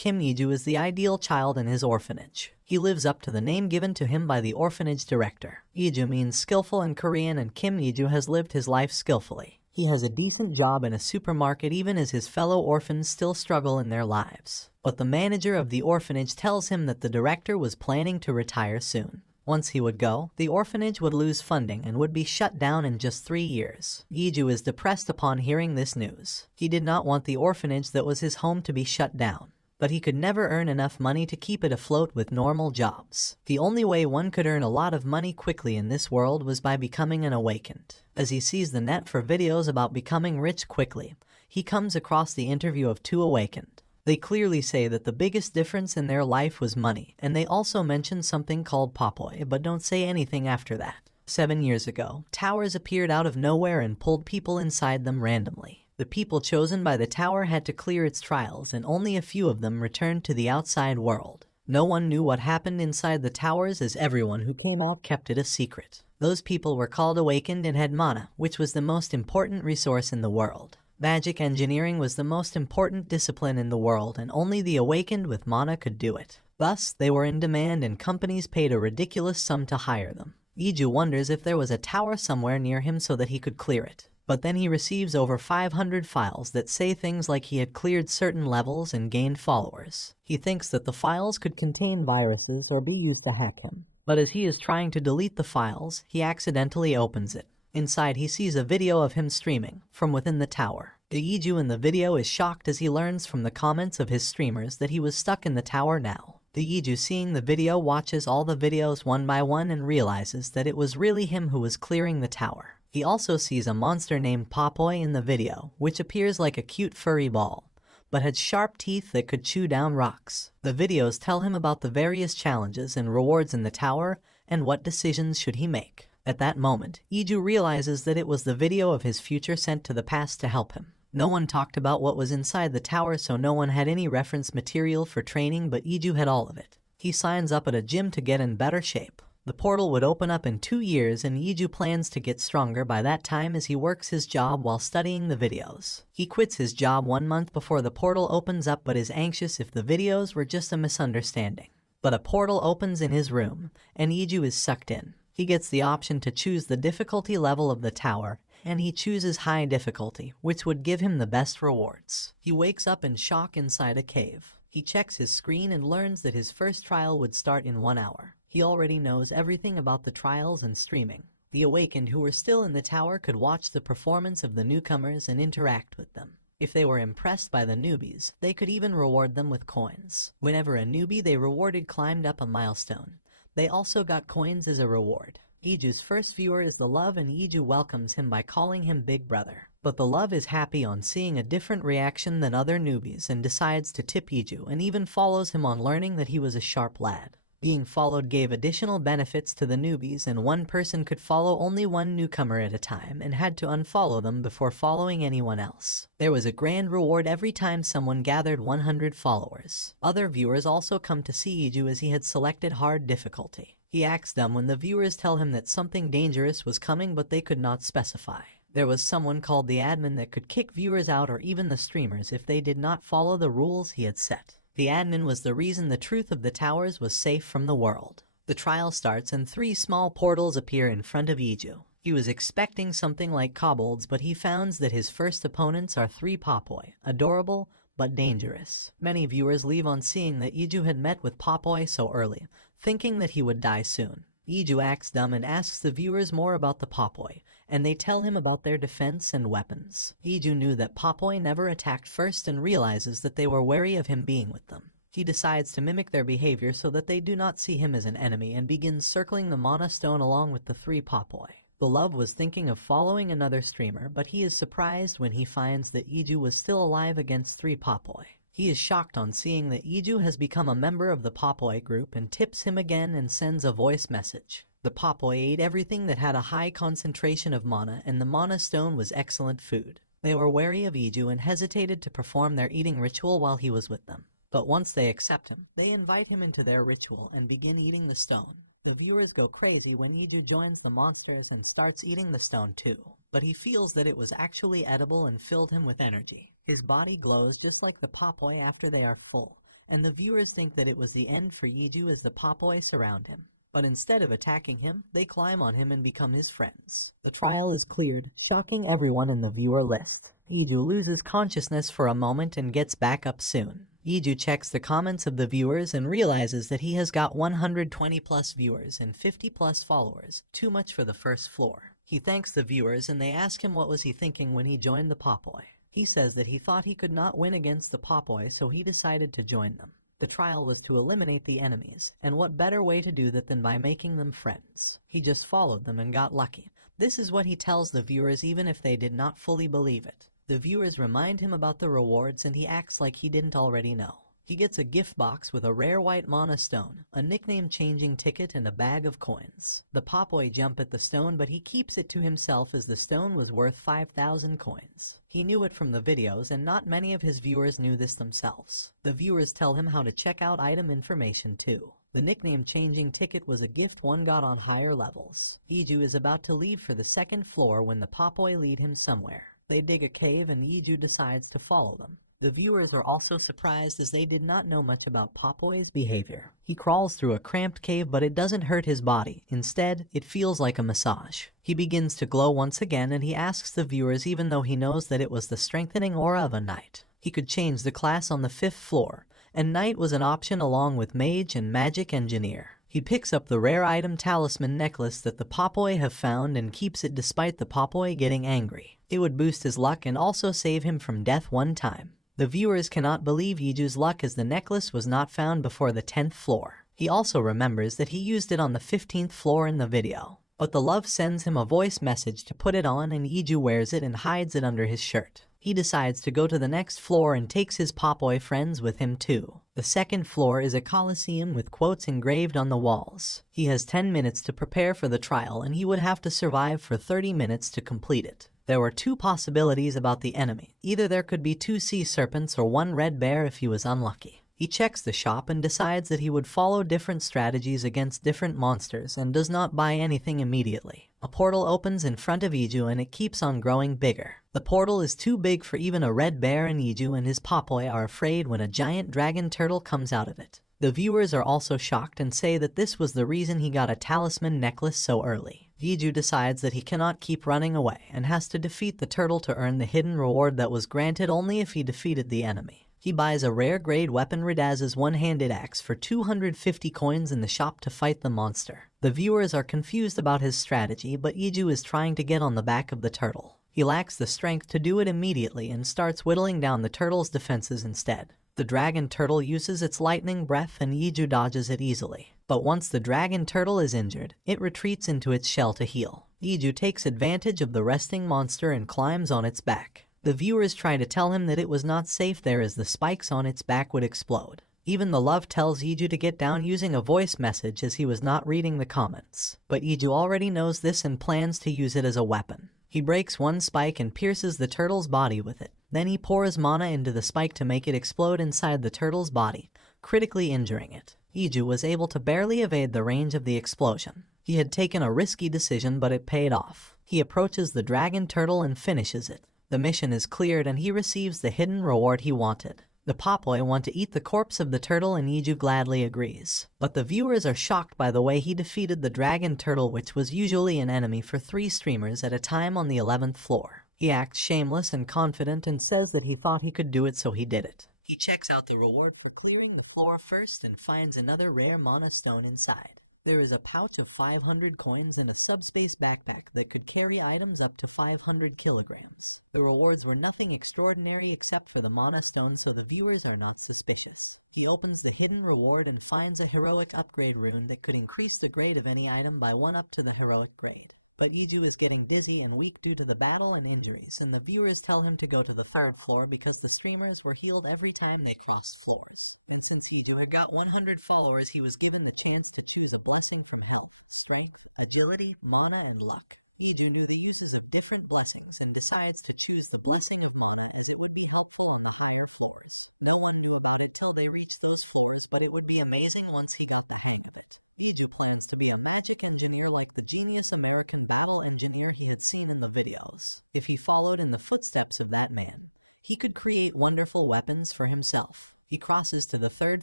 Kim Iju is the ideal child in his orphanage. He lives up to the name given to him by the orphanage director. Iju means skillful in Korean, and Kim Iju has lived his life skillfully. He has a decent job in a supermarket even as his fellow orphans still struggle in their lives. But the manager of the orphanage tells him that the director was planning to retire soon. Once he would go, the orphanage would lose funding and would be shut down in just 3 years. Iju is depressed upon hearing this news. He did not want the orphanage that was his home to be shut down, but he could never earn enough money to keep it afloat with normal jobs. The only way one could earn a lot of money quickly in this world was by becoming an awakened. As he sees the net for videos about becoming rich quickly, he comes across the interview of 2 awakened. They clearly say that the biggest difference in their life was money, and they also mention something called Popoy, but don't say anything after that. 7 years ago, towers appeared out of nowhere and pulled people inside them randomly. The people chosen by the tower had to clear its trials, and only a few of them returned to the outside world. No one knew what happened inside the towers, as everyone who came out kept it a secret. Those people were called awakened and had mana, which was the most important resource in the world. Magic engineering was the most important discipline in the world, and only the awakened with mana could do it. Thus, they were in demand and companies paid a ridiculous sum to hire them. Iju wonders if there was a tower somewhere near him so that he could clear it. But then he receives over 500 files that say things like he had cleared certain levels and gained followers. He thinks that the files could contain viruses or be used to hack him. But as he is trying to delete the files, he accidentally opens it. Inside, he sees a video of him streaming from within the tower. The Iju in the video is shocked as he learns from the comments of his streamers that he was stuck in the tower now. The Iju, seeing the video, watches all the videos one by one and realizes that it was really him who was clearing the tower. He also sees a monster named Popoy in the video, which appears like a cute furry ball, but had sharp teeth that could chew down rocks. The videos tell him about the various challenges and rewards in the tower and what decisions should he make. At that moment, Iju realizes that it was the video of his future sent to the past to help him. No one talked about what was inside the tower, so no one had any reference material for training, but Iju had all of it. He signs up at a gym to get in better shape. The portal would open up in 2 years, and Iju plans to get stronger by that time as he works his job while studying the videos. He quits his job 1 month before the portal opens up, but is anxious if the videos were just a misunderstanding. But a portal opens in his room, and Iju is sucked in. He gets the option to choose the difficulty level of the tower, and he chooses high difficulty, which would give him the best rewards. He wakes up in shock inside a cave. He checks his screen and learns that his first trial would start in 1 hour. He already knows everything about the trials and streaming. The awakened who were still in the tower could watch the performance of the newcomers and interact with them. If they were impressed by the newbies, they could even reward them with coins. Whenever a newbie they rewarded climbed up a milestone, they also got coins as a reward. Iju's first viewer is the Love, and Iju welcomes him by calling him Big Brother. But the Love is happy on seeing a different reaction than other newbies and decides to tip Iju, and even follows him on learning that he was a sharp lad. Being followed gave additional benefits to the newbies, and one person could follow only one newcomer at a time and had to unfollow them before following anyone else. There was a grand reward every time someone gathered 100 followers. Other viewers also come to see Iju as he had selected hard difficulty. He acts dumb when the viewers tell him that something dangerous was coming, but they could not specify. There was someone called the admin that could kick viewers out or even the streamers if they did not follow the rules he had set. The admin was the reason the truth of the towers was safe from the world. The trial starts and 3 small portals appear in front of Iju. He was expecting something like kobolds, but he finds that his first opponents are 3 Popoy, adorable but dangerous. Many viewers leave on seeing that Iju had met with Popoy so early, thinking that he would die soon. Iju acts dumb and asks the viewers more about the Popoy, and they tell him about their defense and weapons. Iju knew that Popoy never attacked first and realizes that they were wary of him being with them. He decides to mimic their behavior so that they do not see him as an enemy, and begins circling the mana stone along with the 3 Popoy. The Love was thinking of following another streamer, but he is surprised when he finds that Iju was still alive against 3 Popoy. He is shocked on seeing that Iju has become a member of the Popoy group and tips him again and sends a voice message. The Popoy ate everything that had a high concentration of mana, and the mana stone was excellent food. They were wary of Iju and hesitated to perform their eating ritual while he was with them. But once they accept him, they invite him into their ritual and begin eating the stone. The viewers go crazy when Iju joins the monsters and starts eating the stone too. But he feels that it was actually edible and filled him with energy. His body glows just like the Popoy after they are full, and the viewers think that it was the end for Iju as the Popoi surround him. But instead of attacking him, they climb on him and become his friends. The trial is cleared, shocking everyone in the viewer list. Iju loses consciousness for a moment and gets back up soon. Iju checks the comments of the viewers and realizes that he has got 120 plus viewers and 50 plus followers, too much for the first floor. He thanks the viewers and they ask him what was he thinking when he joined the Popoi. He says that he thought he could not win against the Popoi, so he decided to join them. The trial was to eliminate the enemies, and what better way to do that than by making them friends. He just followed them and got lucky. This is what he tells the viewers even if they did not fully believe it. The viewers remind him about the rewards and he acts like he didn't already know. He gets a gift box with a rare white mana stone, a nickname-changing ticket, and a bag of coins. The Popoi jump at the stone, but he keeps it to himself as the stone was worth 5,000 coins. He knew it from the videos, and not many of his viewers knew this themselves. The viewers tell him how to check out item information too. The nickname-changing ticket was a gift one got on higher levels. Iju is about to leave for the second floor when the Popoi lead him somewhere. They dig a cave and Iju decides to follow them. The viewers are also surprised as they did not know much about Popoi's behavior. He crawls through a cramped cave, but it doesn't hurt his body. Instead, it feels like a massage. He begins to glow once again and he asks the viewers, even though he knows that it was the strengthening aura of a knight. He could change the class on the 5th floor, and knight was an option along with mage and magic engineer. He picks up the rare item talisman necklace that the Popoi have found and keeps it despite the Popoi getting angry. It would boost his luck and also save him from death one time. The viewers cannot believe Iju's luck as the necklace was not found before the 10th floor. He also remembers that he used it on the 15th floor in the video. But the love sends him a voice message to put it on and Iju wears it and hides it under his shirt. He decides to go to the next floor and takes his Popoi friends with him too. The 2nd floor is a coliseum with quotes engraved on the walls. He has 10 minutes to prepare for the trial and he would have to survive for 30 minutes to complete it. There were 2 possibilities about the enemy. Either there could be 2 sea serpents or 1 red bear if he was unlucky. He checks the shop and decides that he would follow different strategies against different monsters and does not buy anything immediately. A portal opens in front of Iju and it keeps on growing bigger. The portal is too big for even a red bear, and Iju and his Popoi are afraid when a giant dragon turtle comes out of it. The viewers are also shocked and say that this was the reason he got a talisman necklace so early. Iju decides that he cannot keep running away and has to defeat the turtle to earn the hidden reward that was granted only if he defeated the enemy. He buys a rare grade weapon Radaz's one-handed axe for 250 coins in the shop to fight the monster. The viewers are confused about his strategy, but Iju is trying to get on the back of the turtle. He lacks the strength to do it immediately and starts whittling down the turtle's defenses instead. The dragon turtle uses its lightning breath and Iju dodges it easily. But once the dragon turtle is injured, it retreats into its shell to heal. Iju takes advantage of the resting monster and climbs on its back. The viewers try to tell him that it was not safe there as the spikes on its back would explode. Even the love tells Iju to get down using a voice message as he was not reading the comments. But Iju already knows this and plans to use it as a weapon. He breaks 1 spike and pierces the turtle's body with it. Then he pours mana into the spike to make it explode inside the turtle's body, critically injuring it. Iju was able to barely evade the range of the explosion. He had taken a risky decision, but it paid off. He approaches the dragon turtle and finishes it. The mission is cleared and he receives the hidden reward he wanted. The Popoi want to eat the corpse of the turtle and Iju gladly agrees. But the viewers are shocked by the way he defeated the dragon turtle, which was usually an enemy for 3 streamers at a time on the 11th floor. He acts shameless and confident and says that he thought he could do it, so he did it. He checks out the reward for clearing the floor first and finds another rare mana stone inside. There is a pouch of 500 coins and a subspace backpack that could carry items up to 500 kilograms. The rewards were nothing extraordinary except for the mana stone, so the viewers are not suspicious. He opens the hidden reward and finds a heroic upgrade rune that could increase the grade of any item by 1 up to the heroic grade. But Iju is getting dizzy and weak due to the battle and injuries, and the viewers tell him to go to the 3rd floor because the streamers were healed every time they crossed floors. And since Iju had got 100 followers, he was given the chance to choose a blessing from health, strength, agility, mana, and luck. Iju knew the uses of different blessings and decides to choose the blessing of mana as it would be helpful on the higher floors. No one knew about it till they reached those floors, but it would be amazing once he got the hang of it. Iju plans to be a magic engineer like the genius American battle engineer he had seen in the videos. If he followed in the footsteps of that man, he could create wonderful weapons for himself. He crosses to the 3rd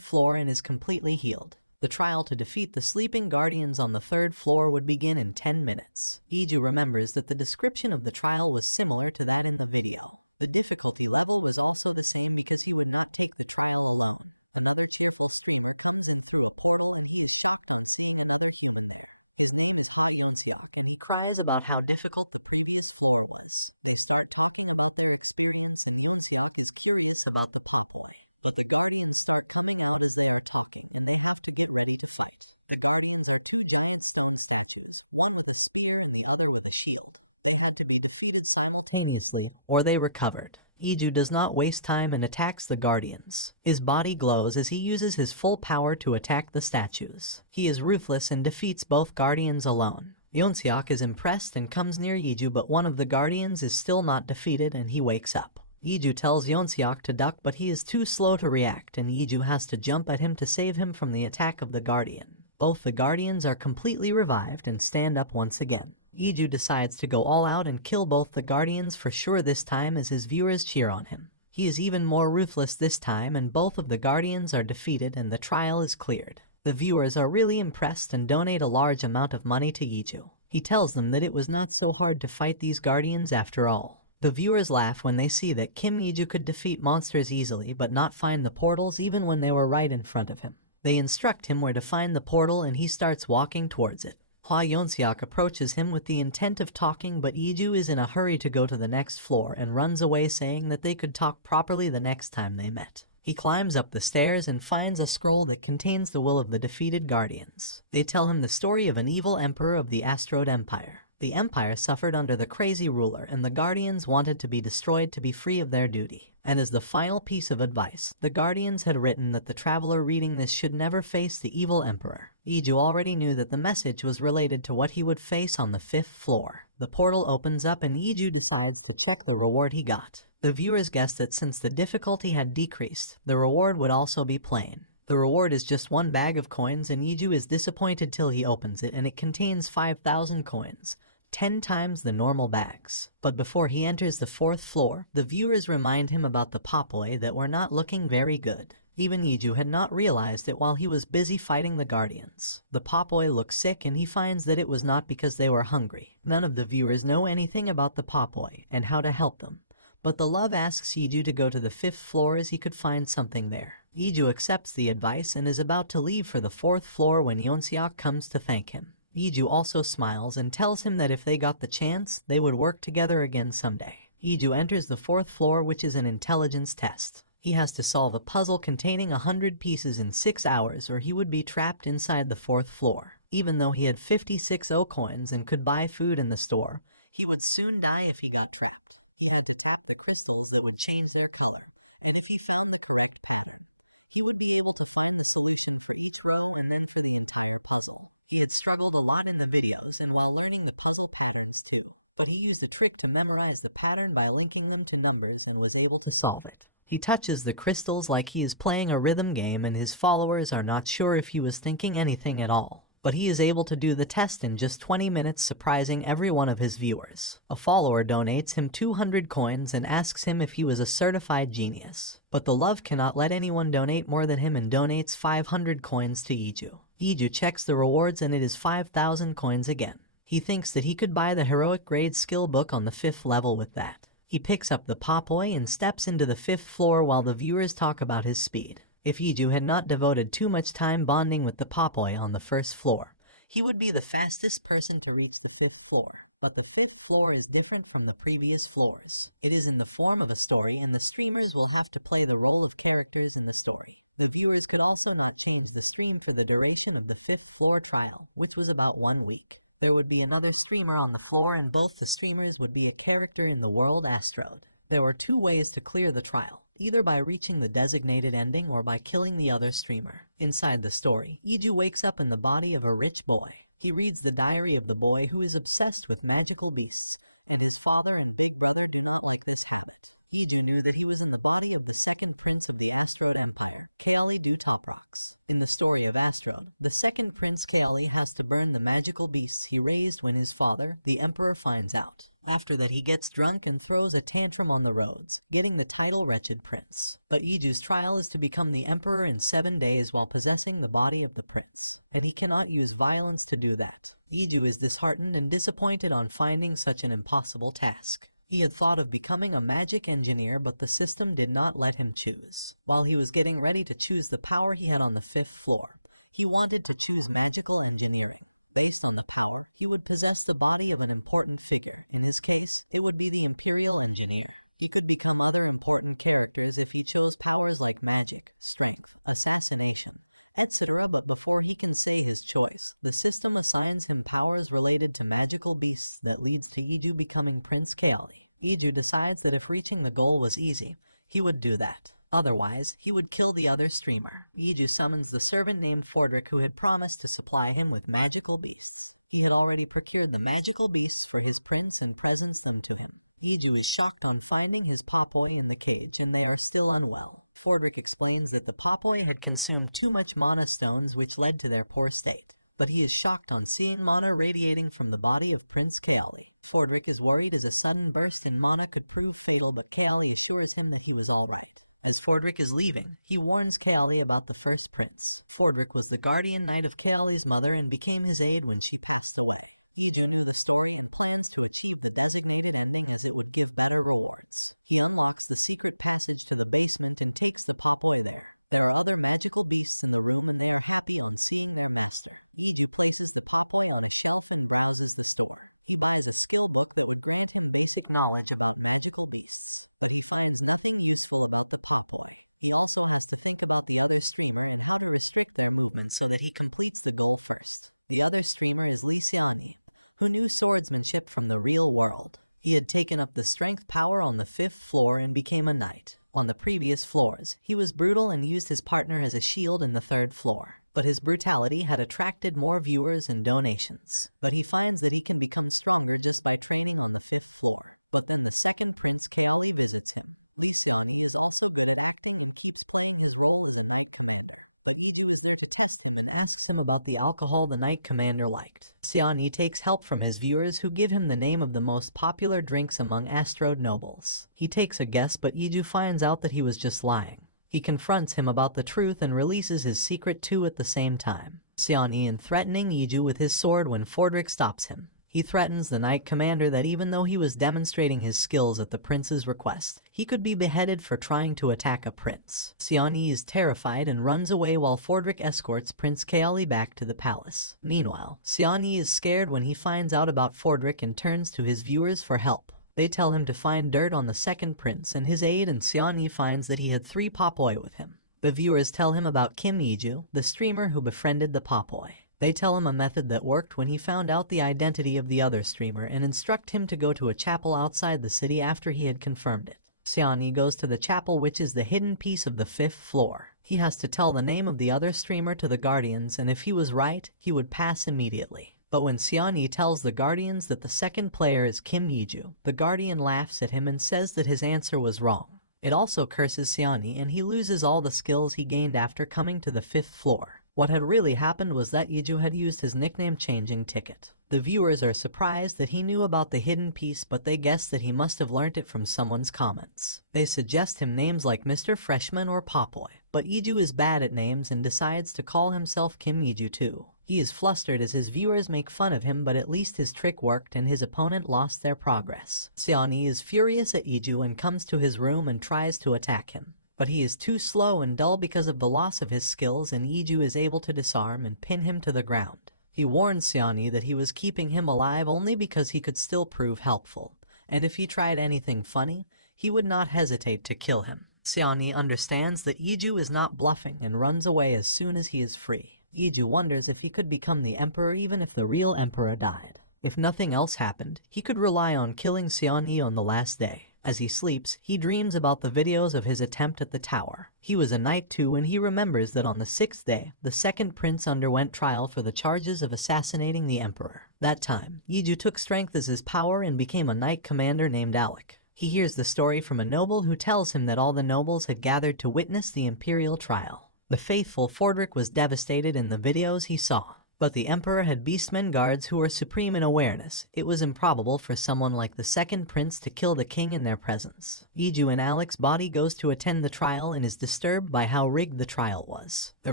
floor and is completely healed. The trial to defeat the sleeping guardians on the 3rd floor would begin in 10 minutes. Iju remembers that the description of the trial was similar to that in the video. The difficulty level was also the same because he would not take the trial alone. Another cheerful streamer comes in through a portal and he is shocked on seeing another human there. His name is Ha Yeonseok and he cries about how difficult the previous floor was. They start talking about their experience and Yeonseok is curious about the Popoi. But the guardians start coming out as they are talking and they have to get ready to fight. The guardians are 2 giant stone statues, one with a spear and the other with a shield. They had to be defeated simultaneously or they recovered. Iju does not waste time and attacks the guardians. His body glows as he uses his full power to attack the statues. He is ruthless and defeats both guardians alone. Yeonseok is impressed and comes near Iju, but one of the guardians is still not defeated and he wakes up. Iju tells Yeonseok to duck, but he is too slow to react and Iju has to jump at him to save him from the attack of the guardian. Both the guardians are completely revived and stand up once again. Iju decides to go all out and kill both the guardians for sure this time as his viewers cheer on him. He is even more ruthless this time and both of the guardians are defeated and the trial is cleared. The viewers are really impressed and donate a large amount of money to Iju. He tells them that it was not so hard to fight these guardians after all. The viewers laugh when they see that Kim Iju could defeat monsters easily but not find the portals even when they were right in front of him. They instruct him where to find the portal and he starts walking towards it. Ha Yeonseok approaches him with the intent of talking, but Iju is in a hurry to go to the next floor and runs away saying that they could talk properly the next time they met. He climbs up the stairs and finds a scroll that contains the will of the defeated guardians. They tell him the story of an evil emperor of the Asteroid Empire. The empire suffered under the crazy ruler and the guardians wanted to be destroyed to be free of their duty. And as the final piece of advice, the guardians had written that the traveler reading this should never face the evil emperor. Iju already knew that the message was related to what he would face on the 5th floor. The portal opens up and Iju decides to check the reward he got. The viewers guessed that since the difficulty had decreased, the reward would also be plain. The reward is just 1 bag of coins and Iju is disappointed till he opens it and it contains 5,000 coins. 10 times the normal bags. But before he enters the 4th floor, the viewers remind him about the Popoi that were not looking very good. Even Iju had not realized it while he was busy fighting the guardians. The Popoi look sick and he finds that it was not because they were hungry. None of the viewers know anything about the Popoi and how to help them. But the love asks Iju to go to the 5th floor as he could find something there. Iju accepts the advice and is about to leave for the 4th floor when Yeonseok comes to thank him. Iju also smiles and tells him that if they got the chance, they would work together again someday. Iju enters the 4th floor, which is an intelligence test. He has to solve a puzzle containing 100 pieces in 6 hours or he would be trapped inside the 4th floor. Even though he had 56 O coins and could buy food in the store, he would soon die if he got trapped. He had to tap the crystals that would change their color, and if he found the correct pattern, he would be able to find the solution for each row and then for the entire puzzle. He had struggled a lot in the videos and while learning the puzzle patterns too, but he used a trick to memorize the pattern by linking them to numbers and was able to solve it. He touches the crystals like he is playing a rhythm game and his followers are not sure if he was thinking anything at all. But he is able to do the test in just 20 minutes, surprising every one of his viewers. A follower donates him 200 coins and asks him if he was a certified genius. But the love cannot let anyone donate more than him and donates 500 coins to Iju. Iju checks the rewards and it is 5,000 coins again. He thinks that he could buy the heroic grade skill book on the 5th level with that. He picks up the Popoi and steps into the 5th floor while the viewers talk about his speed. If Iju had not devoted too much time bonding with the Popoi on the 1st floor, he would be the fastest person to reach the 5th floor. But the 5th floor is different from the previous floors. It is in the form of a story and the streamers will have to play the role of characters in the story. The viewers could also not change the stream for the duration of the 5th floor trial, which was about 1 week. There would be another streamer on the floor and both the streamers would be a character in the world Asteroid. There were 2 ways to clear the trial, either by reaching the designated ending or by killing the other streamer. Inside the story, Iju wakes up in the body of a rich boy. He reads the diary of the boy who is obsessed with magical beasts, and his father and big brother do not like this habit. Iju knew that he was in the body of the second prince of the Asteroid Empire, Kaali du Toprox. In the story of Asteroid, the second prince Kaali has to burn the magical beasts he raised when his father, the emperor, finds out. After that, he gets drunk and throws a tantrum on the roads, getting the title Wretched Prince. But Iju's trial is to become the emperor in 7 days while possessing the body of the prince, and he cannot use violence to do that. Iju is disheartened and disappointed on finding such an impossible task. He had thought of becoming a magic engineer, but the system did not let him choose. While he was getting ready to choose the power he had on the 5th floor, he wanted to choose magical engineering. Based on the power, he would possess the body of an important figure. In his case, it would be the Imperial Engineer. He could become other important characters if he chose powers like magic, strength, assassination, etc. But before he can say his choice, the system assigns him powers related to magical beasts that leads to Iju becoming Prince Kaali. Iju decides that if reaching the goal was easy, he would do that. Otherwise, he would kill the other streamer. Iju summons the servant named Fordrick who had promised to supply him with magical beasts. He had already procured the magical beasts for his prince and presents them to him. Iju is shocked on finding his Popoi in the cage and they are still unwell. Fordrick explains that the Popoi had consumed too much mana stones which led to their poor state. But he is shocked on seeing mana radiating from the body of Prince Kaali. Fordrick is worried as a sudden burst in mana could prove fatal, but Kaali assures him that he was alright. As Fordrick is leaving, he warns Kaali about the first prince. Fordrick was the guardian knight of Kaali's mother and became his aide when she passed away. Iju knew the story and plans to achieve the designated ending as it would give better rewards. He unlocks the secret passage to the basement and takes the Popoi there. There are other magical beasts in the room and they are happy on seeing their master. Iju places the Popoi on a shelf and browses the store. He buys a skill book that would grant him basic knowledge about magical beasts, but he finds nothing useful about the Popoi. He also has to think about the other streamer and how to restrict their movement so that he completes the goal first. The other streamer is Lysiani, who knew swordsmanship from the real world. He had taken up the strength power on the 5th floor and became a knight. On the previous floors, he was brutal and used his partner as a shield in the 3rd floor. But his brutality had attracted more viewers and donations. But he finds that he can become stronger just by training on the 5th floor. But then the second Prince Kaali visits him. Lysiani is also good at acting and keeps playing his role as a knight commander. But Iju is there to test him and asks him about the alcohol the knight commander liked. Siani takes help from his viewers who give him the name of the most popular drinks among Asteroid nobles. He takes a guess, but Iju finds out that he was just lying. He confronts him about the truth and releases his secret too at the same time. Siani is threatening Iju with his sword when Fordrick stops him. He threatens the knight commander that even though he was demonstrating his skills at the prince's request, he could be beheaded for trying to attack a prince. Siani is terrified and runs away while Fordrick escorts Prince Kaali back to the palace. Meanwhile, Siani is scared when he finds out about Fordrick and turns to his viewers for help. They tell him to find dirt on the second prince and his aide, and Siani finds that he had 3 Popoi with him. The viewers tell him about Kim Iju, the streamer who befriended the Popoi. They tell him a method that worked when he found out the identity of the other streamer and instruct him to go to a chapel outside the city after he had confirmed it. Siani goes to the chapel, which is the hidden piece of the 5th floor. He has to tell the name of the other streamer to the guardians, and if he was right, he would pass immediately. But when Siani tells the guardians that the second player is Kim Iju, the guardian laughs at him and says that his answer was wrong. It also curses Siani and he loses all the skills he gained after coming to the 5th floor. What had really happened was that Iju had used his nickname-changing ticket. The viewers are surprised that he knew about the hidden piece, but they guess that he must have learnt it from someone's comments. They suggest him names like Mr. Freshman or Popoi, but Iju is bad at names and decides to call himself Kim Iju too. He is flustered as his viewers make fun of him, but at least his trick worked and his opponent lost their progress. Siani is furious at Iju and comes to his room and tries to attack him. But he is too slow and dull because of the loss of his skills, and Iju is able to disarm and pin him to the ground. He warns Siani that he was keeping him alive only because he could still prove helpful, and if he tried anything funny, he would not hesitate to kill him. Siani understands that Iju is not bluffing and runs away as soon as he is free. Iju wonders if he could become the emperor even if the real emperor died. If nothing else happened, he could rely on killing Siani on the last day. As he sleeps, he dreams about the videos of his attempt at the tower. He was a knight too, and he remembers that on the 6th day, the second prince underwent trial for the charges of assassinating the emperor. That time, Iju took strength as his power and became a knight commander named Alec. He hears the story from a noble who tells him that all the nobles had gathered to witness the imperial trial. The faithful Fordrick was devastated in the videos he saw. But the Emperor had beastmen guards who were supreme in awareness. It was improbable for someone like the second prince to kill the king in their presence. Iju and Alex's body goes to attend the trial and is disturbed by how rigged the trial was. The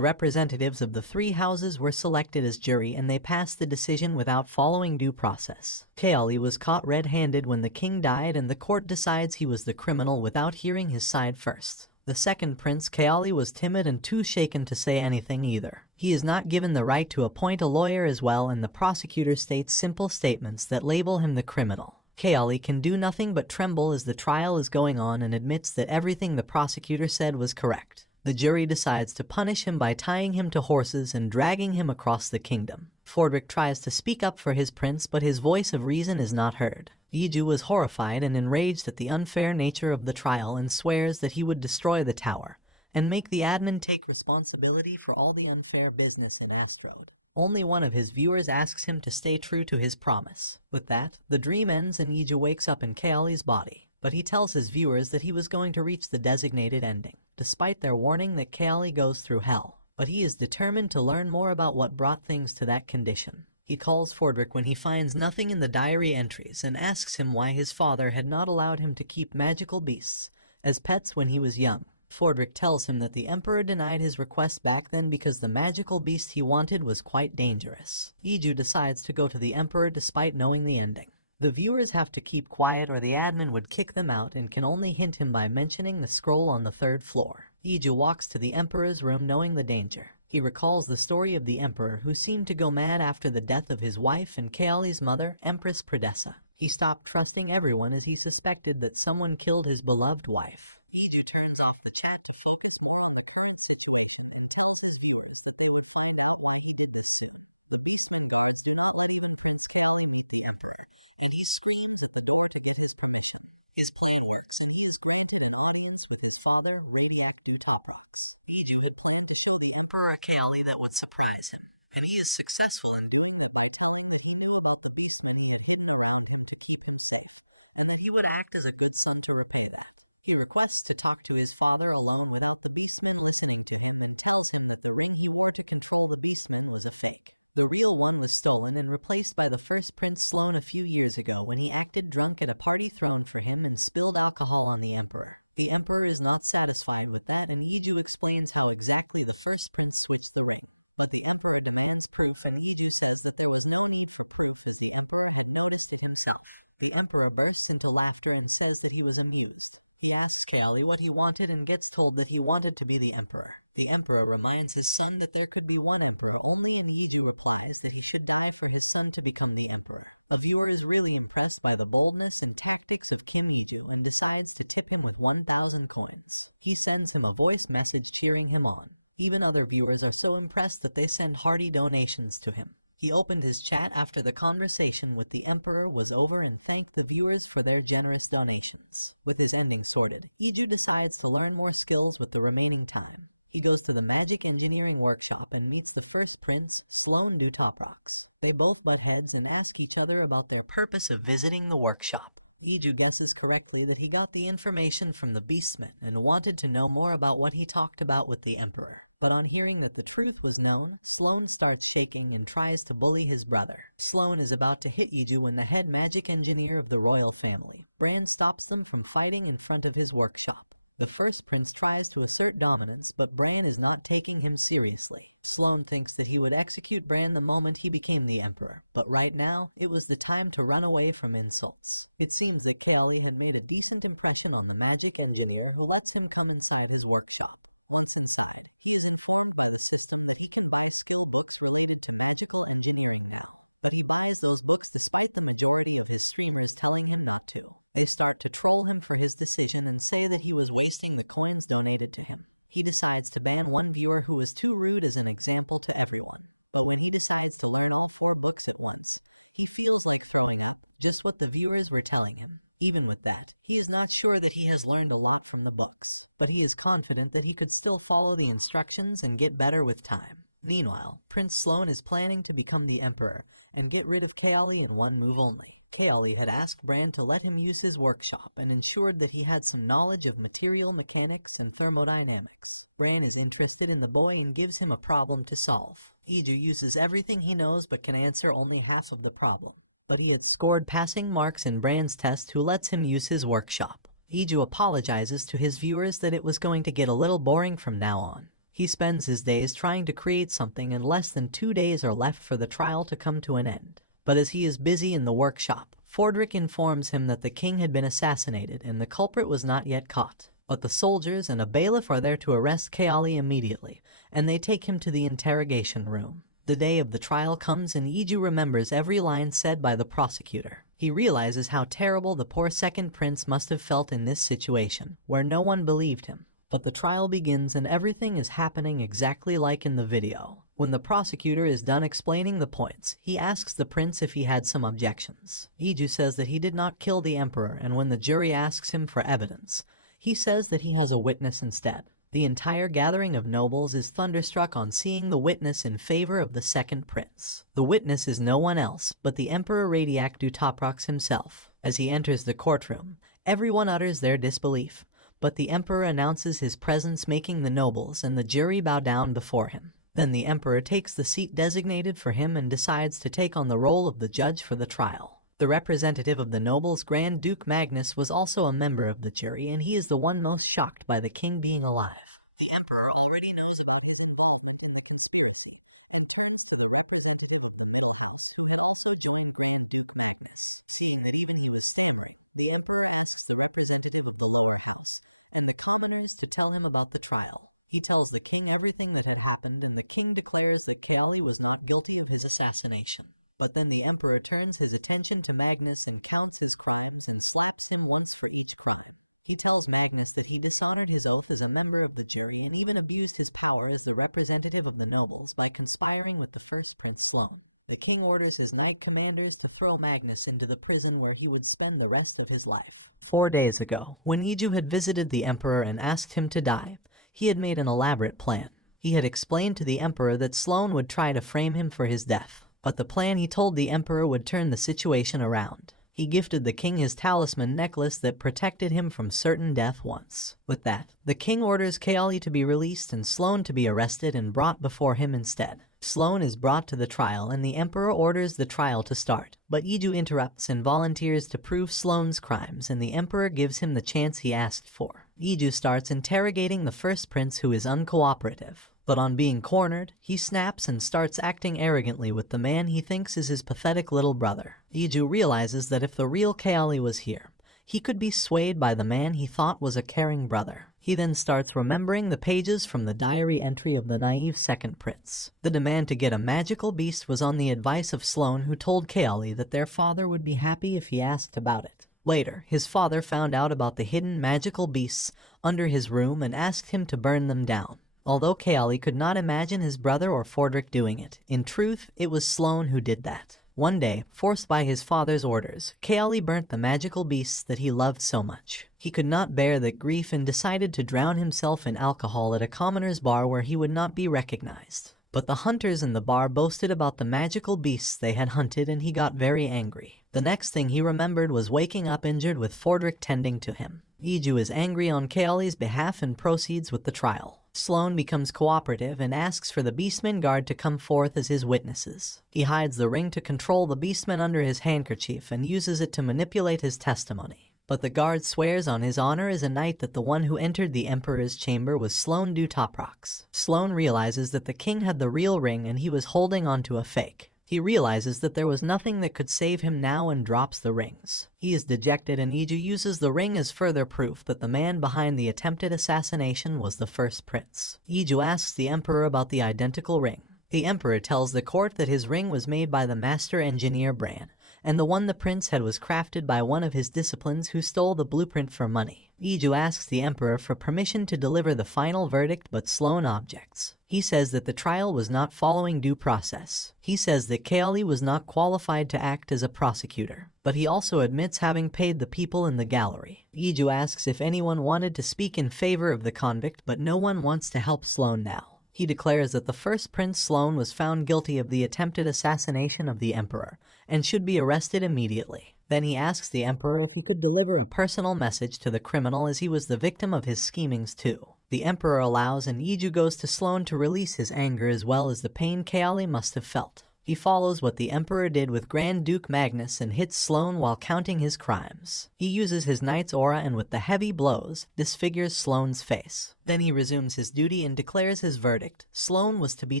representatives of the three houses were selected as jury and they passed the decision without following due process. Thie was caught red-handed when the king died and the court decides he was the criminal without hearing his side first. The second prince, Thie, was timid and too shaken to say anything either. He is not given the right to appoint a lawyer as well, and the prosecutor states simple statements that label him the criminal. Thie can do nothing but tremble as the trial is going on and admits that everything the prosecutor said was correct. The jury decides to punish him by tying him to horses and dragging him across the kingdom. Fordrick tries to speak up for his prince, but his voice of reason is not heard. Iju was horrified and enraged at the unfair nature of the trial and swears that he would destroy the tower and make the admin take responsibility for all the unfair business in Astrode. Only one of his viewers asks him to stay true to his promise. With that, the dream ends and Iju wakes up in Thie's body. But he tells his viewers that he was going to reach the designated ending, despite their warning that Thie goes through hell. But he is determined to learn more about what brought things to that condition. He calls Fordrick when he finds nothing in the diary entries and asks him why his father had not allowed him to keep magical beasts as pets when he was young. Fordrick tells him that the Emperor denied his request back then because the magical beast he wanted was quite dangerous. Iju decides to go to the Emperor despite knowing the ending. The viewers have to keep quiet or the admin would kick them out and can only hint him by mentioning the scroll on the 3rd floor. Iju walks to the Emperor's room knowing the danger. He recalls the story of the Emperor who seemed to go mad after the death of his wife and Thie's mother, Empress Pradessa. He stopped trusting everyone as he suspected that someone killed his beloved wife. Iju turns off the chat to focus more on the current situation and tells his viewers that they would find out why he did this soon. The beastmen guards do not let even Prince Thie meet the Emperor, and he screams at the door to get his permission. His plan works, and he is granted an audience with his father, Radiak Dutoprox. Iju had planned to show the Emperor a Thie that would surprise him, and he is successful in doing that by telling that he knew about the beastmen he had hidden around him to keep him safe, and that he would act as a good son to repay that. He requests to talk to his father alone without the beastmen listening to him and tells him that the ring he wore to control the beastmen was a fake. The real one was stolen and replaced by the first Prince Sloan a few years ago when he acted drunk at a party thrown for him and spilled alcohol on the Emperor. The Emperor is not satisfied with that and Iju explains how exactly the first prince switched the ring. But the Emperor demands proof and Iju says that there was no need for proof as the Emperor had noticed it himself. The Emperor bursts into laughter and says that he was amused. He asks Thie what he wanted and gets told that he wanted to be the Emperor. The Emperor reminds his son that there could be one Emperor only and Iju replies that he should die for his son to become the Emperor. A viewer is really impressed by the boldness and tactics of Kim Iju and decides to tip him with 1,000 coins. He sends him a voice message cheering him on. Even other viewers are so impressed that they send hearty donations to him. He opened his chat after the conversation with the Emperor was over and thanked the viewers for their generous donations. With his ending sorted, Iju decides to learn more skills with the remaining time. He goes to the magic engineering workshop and meets the first prince, Sloan Dutoprox. They both butt heads and ask each other about their purpose of visiting the workshop. Iju guesses correctly that he got the information from the beastmen and wanted to know more about what he talked about with the Emperor. But on hearing that the truth was known, Sloan starts shaking and tries to bully his brother. Sloan is about to hit Iju when the head magic engineer of the royal family, Bran, stops them from fighting in front of his workshop. The first prince tries to assert dominance, but Bran is not taking him seriously. Sloan thinks that he would execute Bran the moment he became the Emperor, but right now, it was the time to run away from insults. It seems that Thie had made a decent impression on the magic engineer who lets him come inside his workshop. Once inside, he is informed by the system that he can buy skill books related to magical engineering now. But he buys those books despite the majority of his streamers telling him not to. They start to troll him for his decision and say that he was wasting the coins donated to him. He decides to ban one viewer who was too rude as an example to everyone. But when he decides to learn all 4 books at once, he feels like throwing up, just what the viewers were telling him. Even with that, he is not sure that he has learned a lot from the books, but he is confident that he could still follow the instructions and get better with time. Meanwhile, Prince Sloan is planning to become the Emperor and get rid of Thie in one move only. Kaoli had asked Bran to let him use his workshop and ensured that he had some knowledge of material mechanics and thermodynamics. Bran is interested in the boy and gives him a problem to solve. Iju uses everything he knows but can answer only half of the problem. But he had scored passing marks in Bran's test, who lets him use his workshop. Iju apologizes to his viewers that it was going to get a little boring from now on. He spends his days trying to create something, and less than 2 days are left for the trial to come to an end. But as he is busy in the workshop, Fordrick informs him that the king had been assassinated and the culprit was not yet caught. But the soldiers and a bailiff are there to arrest Kaoli immediately, and they take him to the interrogation room. The day of the trial comes and Iju remembers every line said by the prosecutor. He realizes how terrible the poor second prince must have felt in this situation, where no one believed him. But the trial begins and everything is happening exactly like in the video. When the prosecutor is done explaining the points, he asks the prince if he had some objections. Iju says that he did not kill the emperor, and when the jury asks him for evidence, he says that he has a witness instead. The entire gathering of nobles is thunderstruck on seeing the witness in favor of the second prince. The witness is no one else but the Emperor Radiak Dutaprox himself. As he enters the courtroom, everyone utters their disbelief, but the emperor announces his presence, making the nobles and the jury bow down before him. Then the emperor takes the seat designated for him and decides to take on the role of the judge for the trial. The representative of the nobles, Grand Duke Magnus, was also a member of the jury, and he is the one most shocked by the king being alive. The emperor already knows about his involvement in the conspiracy, and turns to the representative of the middle house, who had also joined Grand Duke Magnus. Seeing that even he was stammering, the emperor asks the representative of the lower house and the commoners to tell him about the trial. He tells the king everything that had happened, and the king declares that Kaoli was not guilty of his assassination. But then the emperor turns his attention to Magnus and counts his crimes and slaps him once for each crime. He tells Magnus that he dishonored his oath as a member of the jury and even abused his power as the representative of the nobles by conspiring with the first Prince Sloane. The king orders his knight commanders to throw Magnus into the prison where he would spend the rest of his life. 4 days ago, when Iju had visited the emperor and asked him to die, he had made an elaborate plan. He had explained to the emperor that Sloane would try to frame him for his death. But the plan, he told the emperor, would turn the situation around. He gifted the king his talisman necklace that protected him from certain death once. With that, the king orders Kaoli to be released and Sloane to be arrested and brought before him instead. Sloane is brought to the trial and the emperor orders the trial to start. But Iju interrupts and volunteers to prove Sloane's crimes, and the emperor gives him the chance he asked for. Iju starts interrogating the first prince, who is uncooperative. But on being cornered, he snaps and starts acting arrogantly with the man he thinks is his pathetic little brother. Iju realizes that if the real Kaoli was here, he could be swayed by the man he thought was a caring brother. He then starts remembering the pages from the diary entry of the naive second prince. The demand to get a magical beast was on the advice of Sloane, who told Kaoli that their father would be happy if he asked about it. Later, his father found out about the hidden magical beasts under his room and asked him to burn them down. Although Kaoli could not imagine his brother or Fordrick doing it, in truth, it was Sloane who did that. One day, forced by his father's orders, Kaoli burnt the magical beasts that he loved so much. He could not bear that grief and decided to drown himself in alcohol at a commoner's bar where he would not be recognized. But the hunters in the bar boasted about the magical beasts they had hunted, and he got very angry. The next thing he remembered was waking up injured with Fordrick tending to him. Iju is angry on Kaoli's behalf and proceeds with the trial. Sloane becomes cooperative and asks for the Beastmen Guard to come forth as his witnesses. He hides the ring to control the Beastmen under his handkerchief and uses it to manipulate his testimony. But the guard swears on his honor as a knight that the one who entered the emperor's chamber was Sloane Dutaprox. Sloane realizes that the king had the real ring and he was holding onto a fake. He realizes that there was nothing that could save him now and drops the rings. He is dejected, and Iju uses the ring as further proof that the man behind the attempted assassination was the first prince. Iju asks the emperor about the identical ring. The emperor tells the court that his ring was made by the master engineer Bran, and the one the prince had was crafted by one of his disciplines who stole the blueprint for money. Iju asks the emperor for permission to deliver the final verdict, but Sloane objects. He says that the trial was not following due process. He says that Kaoli was not qualified to act as a prosecutor, but he also admits having paid the people in the gallery. Iju asks if anyone wanted to speak in favor of the convict, but no one wants to help Sloane now. He declares that the first Prince Sloane was found guilty of the attempted assassination of the emperor and should be arrested immediately. Then he asks the emperor if he could deliver a personal message to the criminal, as he was the victim of his schemings too. The emperor allows, and Iju goes to Sloane to release his anger as well as the pain Kaoli must have felt. He follows what the emperor did with Grand Duke Magnus and hits Sloane while counting his crimes. He uses his knight's aura and with the heavy blows, disfigures Sloane's face. Then he resumes his duty and declares his verdict. Sloane was to be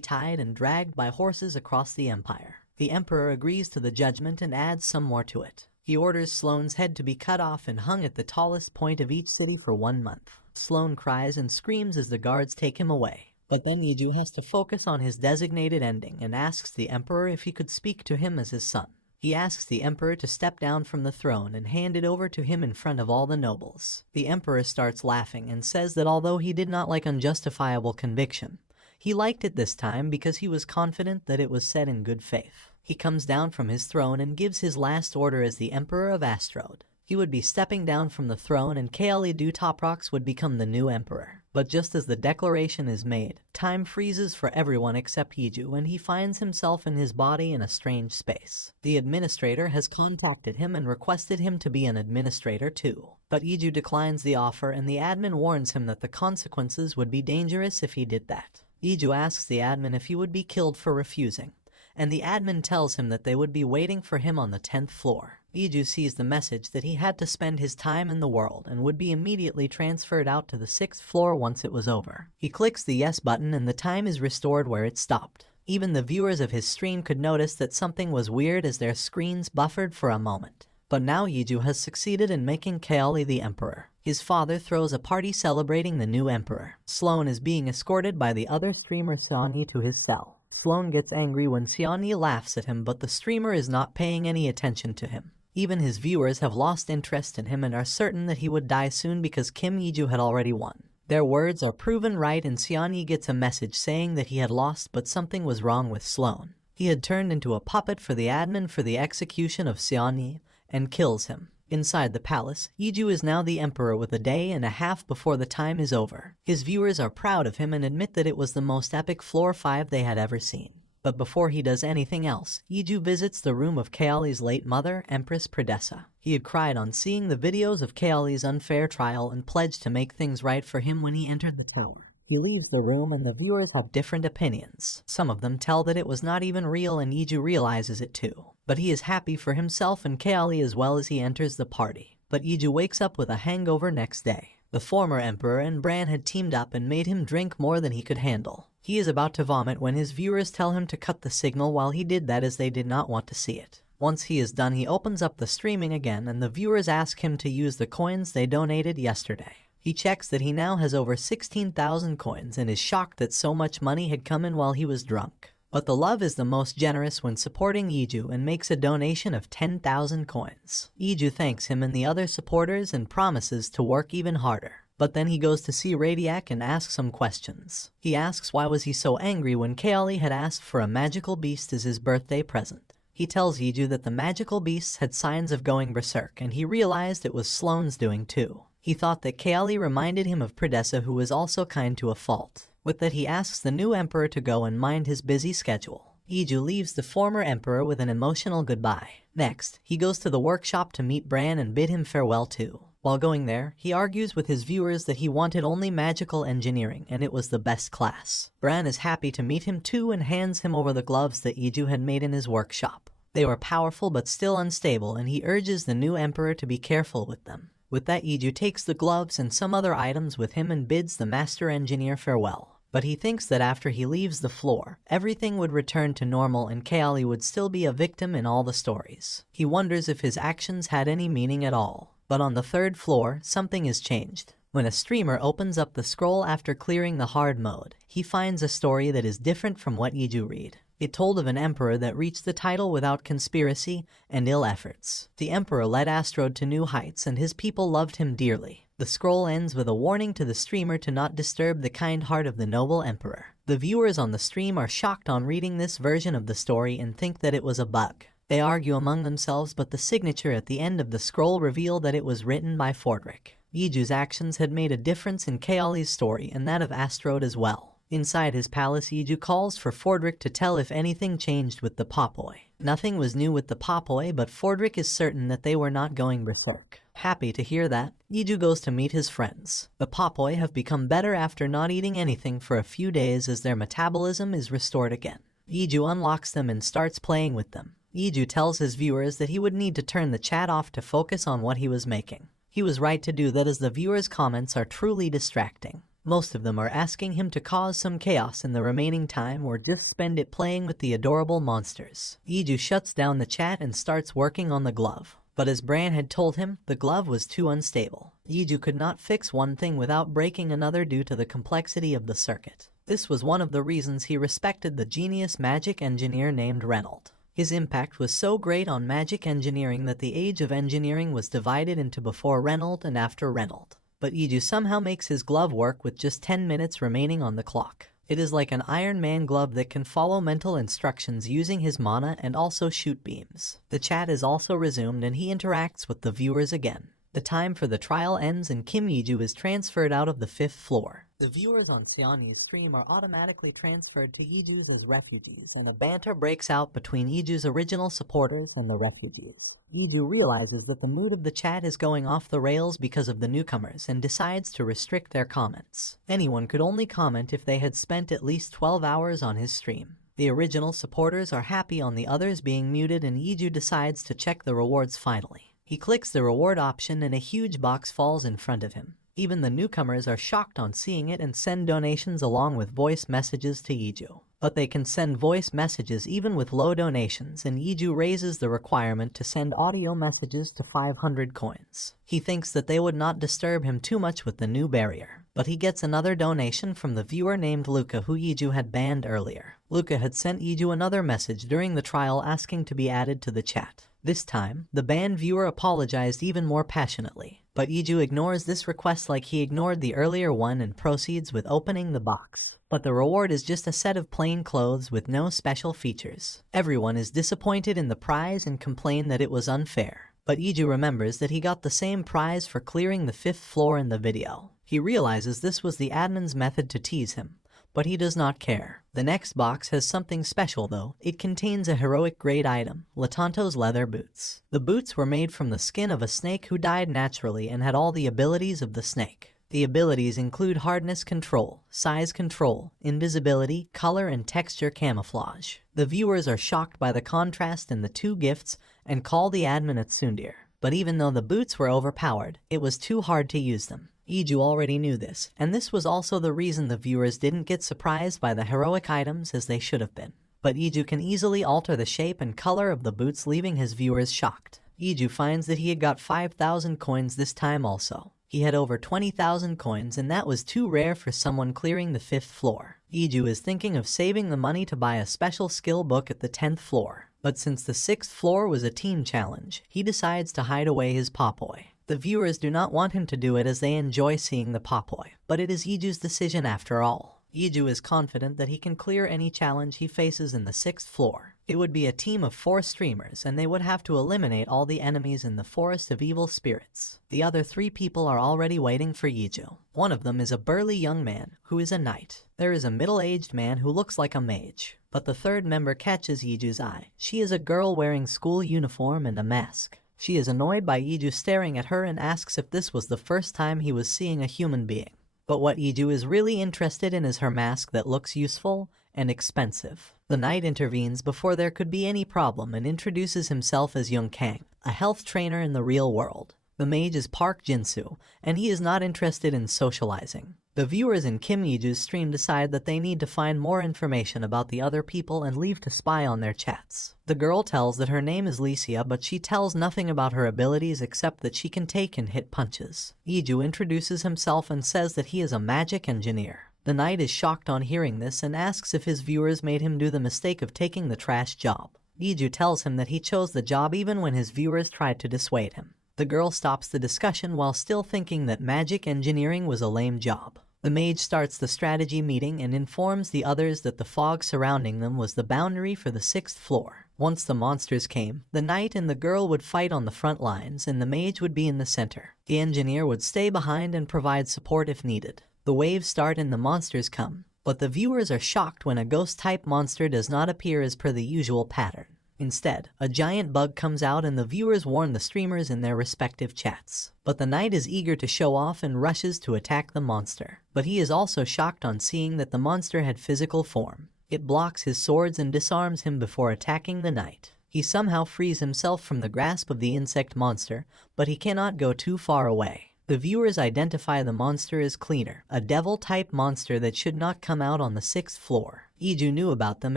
tied and dragged by horses across the empire. The emperor agrees to the judgment and adds some more to it. He orders Sloane's head to be cut off and hung at the tallest point of each city for 1 month. Sloane cries and screams as the guards take him away. But then Iju has to focus on his designated ending and asks the emperor if he could speak to him as his son. He asks the emperor to step down from the throne and hand it over to him in front of all the nobles. The emperor starts laughing and says that although he did not like unjustifiable conviction, he liked it this time because he was confident that it was said in good faith. He comes down from his throne and gives his last order as the Emperor of Astrode. He would be stepping down from the throne and Kaoli Toprox would become the new emperor. But just as the declaration is made, time freezes for everyone except Iju, and he finds himself in his body in a strange space. The administrator has contacted him and requested him to be an administrator too. But Iju declines the offer, and the admin warns him that the consequences would be dangerous if he did that. Iju asks the admin if he would be killed for refusing, and the admin tells him that they would be waiting for him on the 10th floor. Iju sees the message that he had to spend his time in the world and would be immediately transferred out to the 6th floor once it was over. He clicks the yes button and the time is restored where it stopped. Even the viewers of his stream could notice that something was weird as their screens buffered for a moment. But now Iju has succeeded in making Kaoli the emperor. His father throws a party celebrating the new emperor. Sloane is being escorted by the other streamer Siani to his cell. Sloane gets angry when Siani laughs at him, but the streamer is not paying any attention to him. Even his viewers have lost interest in him and are certain that he would die soon because Kim Iju had already won. Their words are proven right, and Siani gets a message saying that he had lost, but something was wrong with Sloane. He had turned into a puppet for the admin for the execution of Siani and kills him. Inside the palace, Iju is now the emperor with a day and a half before the time is over. His viewers are proud of him and admit that it was the most epic floor 5 they had ever seen. But before he does anything else, Iju visits the room of Kaoli's late mother, Empress Pradessa. He had cried on seeing the videos of Kaoli's unfair trial and pledged to make things right for him when he entered the tower. He leaves the room and the viewers have different opinions. Some of them tell that it was not even real, and Iju realizes it too. But he is happy for himself and Kaoli as well as he enters the party. But Iju wakes up with a hangover next day. The former emperor and Bran had teamed up and made him drink more than he could handle. He is about to vomit when his viewers tell him to cut the signal while he did that, as they did not want to see it. Once he is done, he opens up the streaming again and the viewers ask him to use the coins they donated yesterday. He checks that he now has over 16,000 coins and is shocked that so much money had come in while he was drunk. But the love is the most generous when supporting Iju and makes a donation of 10,000 coins. Iju thanks him and the other supporters and promises to work even harder. But then he goes to see Radiac and asks some questions. He asks why was he so angry when Kaoli had asked for a magical beast as his birthday present. He tells Iju that the magical beasts had signs of going berserk, and he realized it was Sloane's doing too. He thought that Kaoli reminded him of Pradessa, who was also kind to a fault. With that, he asks the new emperor to go and mind his busy schedule. Iju leaves the former emperor with an emotional goodbye. Next, he goes to the workshop to meet Bran and bid him farewell too. While going there, he argues with his viewers that he wanted only magical engineering and it was the best class. Bran is happy to meet him too and hands him over the gloves that Iju had made in his workshop. They were powerful but still unstable, and he urges the new emperor to be careful with them. With that, Iju takes the gloves and some other items with him and bids the master engineer farewell. But he thinks that after he leaves the floor, everything would return to normal and Kaoli would still be a victim in all the stories. He wonders if his actions had any meaning at all. But on the 3rd floor, something is changed. When a streamer opens up the scroll after clearing the hard mode, he finds a story that is different from what Iju read. It told of an emperor that reached the title without conspiracy and ill efforts. The emperor led Astrode to new heights and his people loved him dearly. The scroll ends with a warning to the streamer to not disturb the kind heart of the noble emperor. The viewers on the stream are shocked on reading this version of the story and think that it was a bug. They argue among themselves, but the signature at the end of the scroll revealed that it was written by Fordrick. Iju's actions had made a difference in Kaoli's story and that of Astrode as well. Inside his palace, Iju calls for Fordrick to tell if anything changed with the Popoi. Nothing was new with the Popoi, but Fordrick is certain that they were not going berserk. Happy to hear that, Iju goes to meet his friends. The Popoi have become better after not eating anything for a few days as their metabolism is restored again. Iju unlocks them and starts playing with them. Iju tells his viewers that he would need to turn the chat off to focus on what he was making. He was right to do that as the viewers' comments are truly distracting. Most of them are asking him to cause some chaos in the remaining time or just spend it playing with the adorable monsters. Iju shuts down the chat and starts working on the glove. But as Bran had told him, the glove was too unstable. Iju could not fix one thing without breaking another due to the complexity of the circuit. This was one of the reasons he respected the genius magic engineer named Reynold. His impact was so great on magic engineering that the age of engineering was divided into before Reynold and after Reynold. But Iju somehow makes his glove work with just 10 minutes remaining on the clock. It is like an Iron Man glove that can follow mental instructions using his mana and also shoot beams. The chat is also resumed and he interacts with the viewers again. The time for the trial ends and Kim Iju is transferred out of the 5th floor. The viewers on Seani's stream are automatically transferred to Iju's as refugees, and a banter breaks out between Iju's original supporters and the refugees. Iju realizes that the mood of the chat is going off the rails because of the newcomers and decides to restrict their comments. Anyone could only comment if they had spent at least 12 hours on his stream. The original supporters are happy on the others being muted, and Iju decides to check the rewards finally. He clicks the reward option and a huge box falls in front of him. Even the newcomers are shocked on seeing it and send donations along with voice messages to Iju. But they can send voice messages even with low donations, and Iju raises the requirement to send audio messages to 500 coins. He thinks that they would not disturb him too much with the new barrier. But he gets another donation from the viewer named Luca, who Iju had banned earlier. Luca had sent Iju another message during the trial asking to be added to the chat. This time, the banned viewer apologized even more passionately. But Iju ignores this request like he ignored the earlier one and proceeds with opening the box. But the reward is just a set of plain clothes with no special features. Everyone is disappointed in the prize and complain that it was unfair. But Iju remembers that he got the same prize for clearing the 5th floor in the video. He realizes this was the admin's method to tease him, but he does not care. The next box has something special though. It contains a heroic grade item, Latanto's leather boots. The boots were made from the skin of a snake who died naturally and had all the abilities of the snake. The abilities include hardness control, size control, invisibility, color and texture camouflage. The viewers are shocked by the contrast in the two gifts and call the admin a tsundere. But even though the boots were overpowered, it was too hard to use them. Iju already knew this, and this was also the reason the viewers didn't get surprised by the heroic items as they should have been. But Iju can easily alter the shape and color of the boots, leaving his viewers shocked. Iju finds that he had got 5,000 coins this time also. He had over 20,000 coins, and that was too rare for someone clearing the 5th floor. Iju is thinking of saving the money to buy a special skill book at the 10th floor. But since the 6th floor was a team challenge, he decides to hide away his Popoi. The viewers do not want him to do it as they enjoy seeing the Popoi, but it is Iju's decision after all. Iju is confident that he can clear any challenge he faces in the 6th floor. It would be a team of 4 streamers, and they would have to eliminate all the enemies in the Forest of Evil Spirits. The other 3 people are already waiting for Iju. One of them is a burly young man, who is a knight. There is a middle-aged man who looks like a mage. But the 3rd member catches Iju's eye. She is a girl wearing school uniform and a mask. She is annoyed by Iju staring at her and asks if this was the first time he was seeing a human being. But what Iju is really interested in is her mask that looks useful and expensive. The knight intervenes before there could be any problem and introduces himself as Young Kang, a health trainer in the real world. The mage is Park Jinsu, and he is not interested in socializing. The viewers in Kim Iju's stream decide that they need to find more information about the other people and leave to spy on their chats. The girl tells that her name is Licia, but she tells nothing about her abilities except that she can take and hit punches. Iju introduces himself and says that he is a magic engineer. The knight is shocked on hearing this and asks if his viewers made him do the mistake of taking the trash job. Iju tells him that he chose the job even when his viewers tried to dissuade him. The girl stops the discussion while still thinking that magic engineering was a lame job. The mage starts the strategy meeting and informs the others that the fog surrounding them was the boundary for the 6th floor. Once the monsters came, the knight and the girl would fight on the front lines and the mage would be in the center. The engineer would stay behind and provide support if needed. The waves start and the monsters come. But the viewers are shocked when a ghost-type monster does not appear as per the usual pattern. Instead, a giant bug comes out and the viewers warn the streamers in their respective chats. But the knight is eager to show off and rushes to attack the monster. But he is also shocked on seeing that the monster had physical form. It blocks his swords and disarms him before attacking the knight. He somehow frees himself from the grasp of the insect monster, but he cannot go too far away. The viewers identify the monster as Cleaner, a devil-type monster that should not come out on the 6th floor. Iju knew about them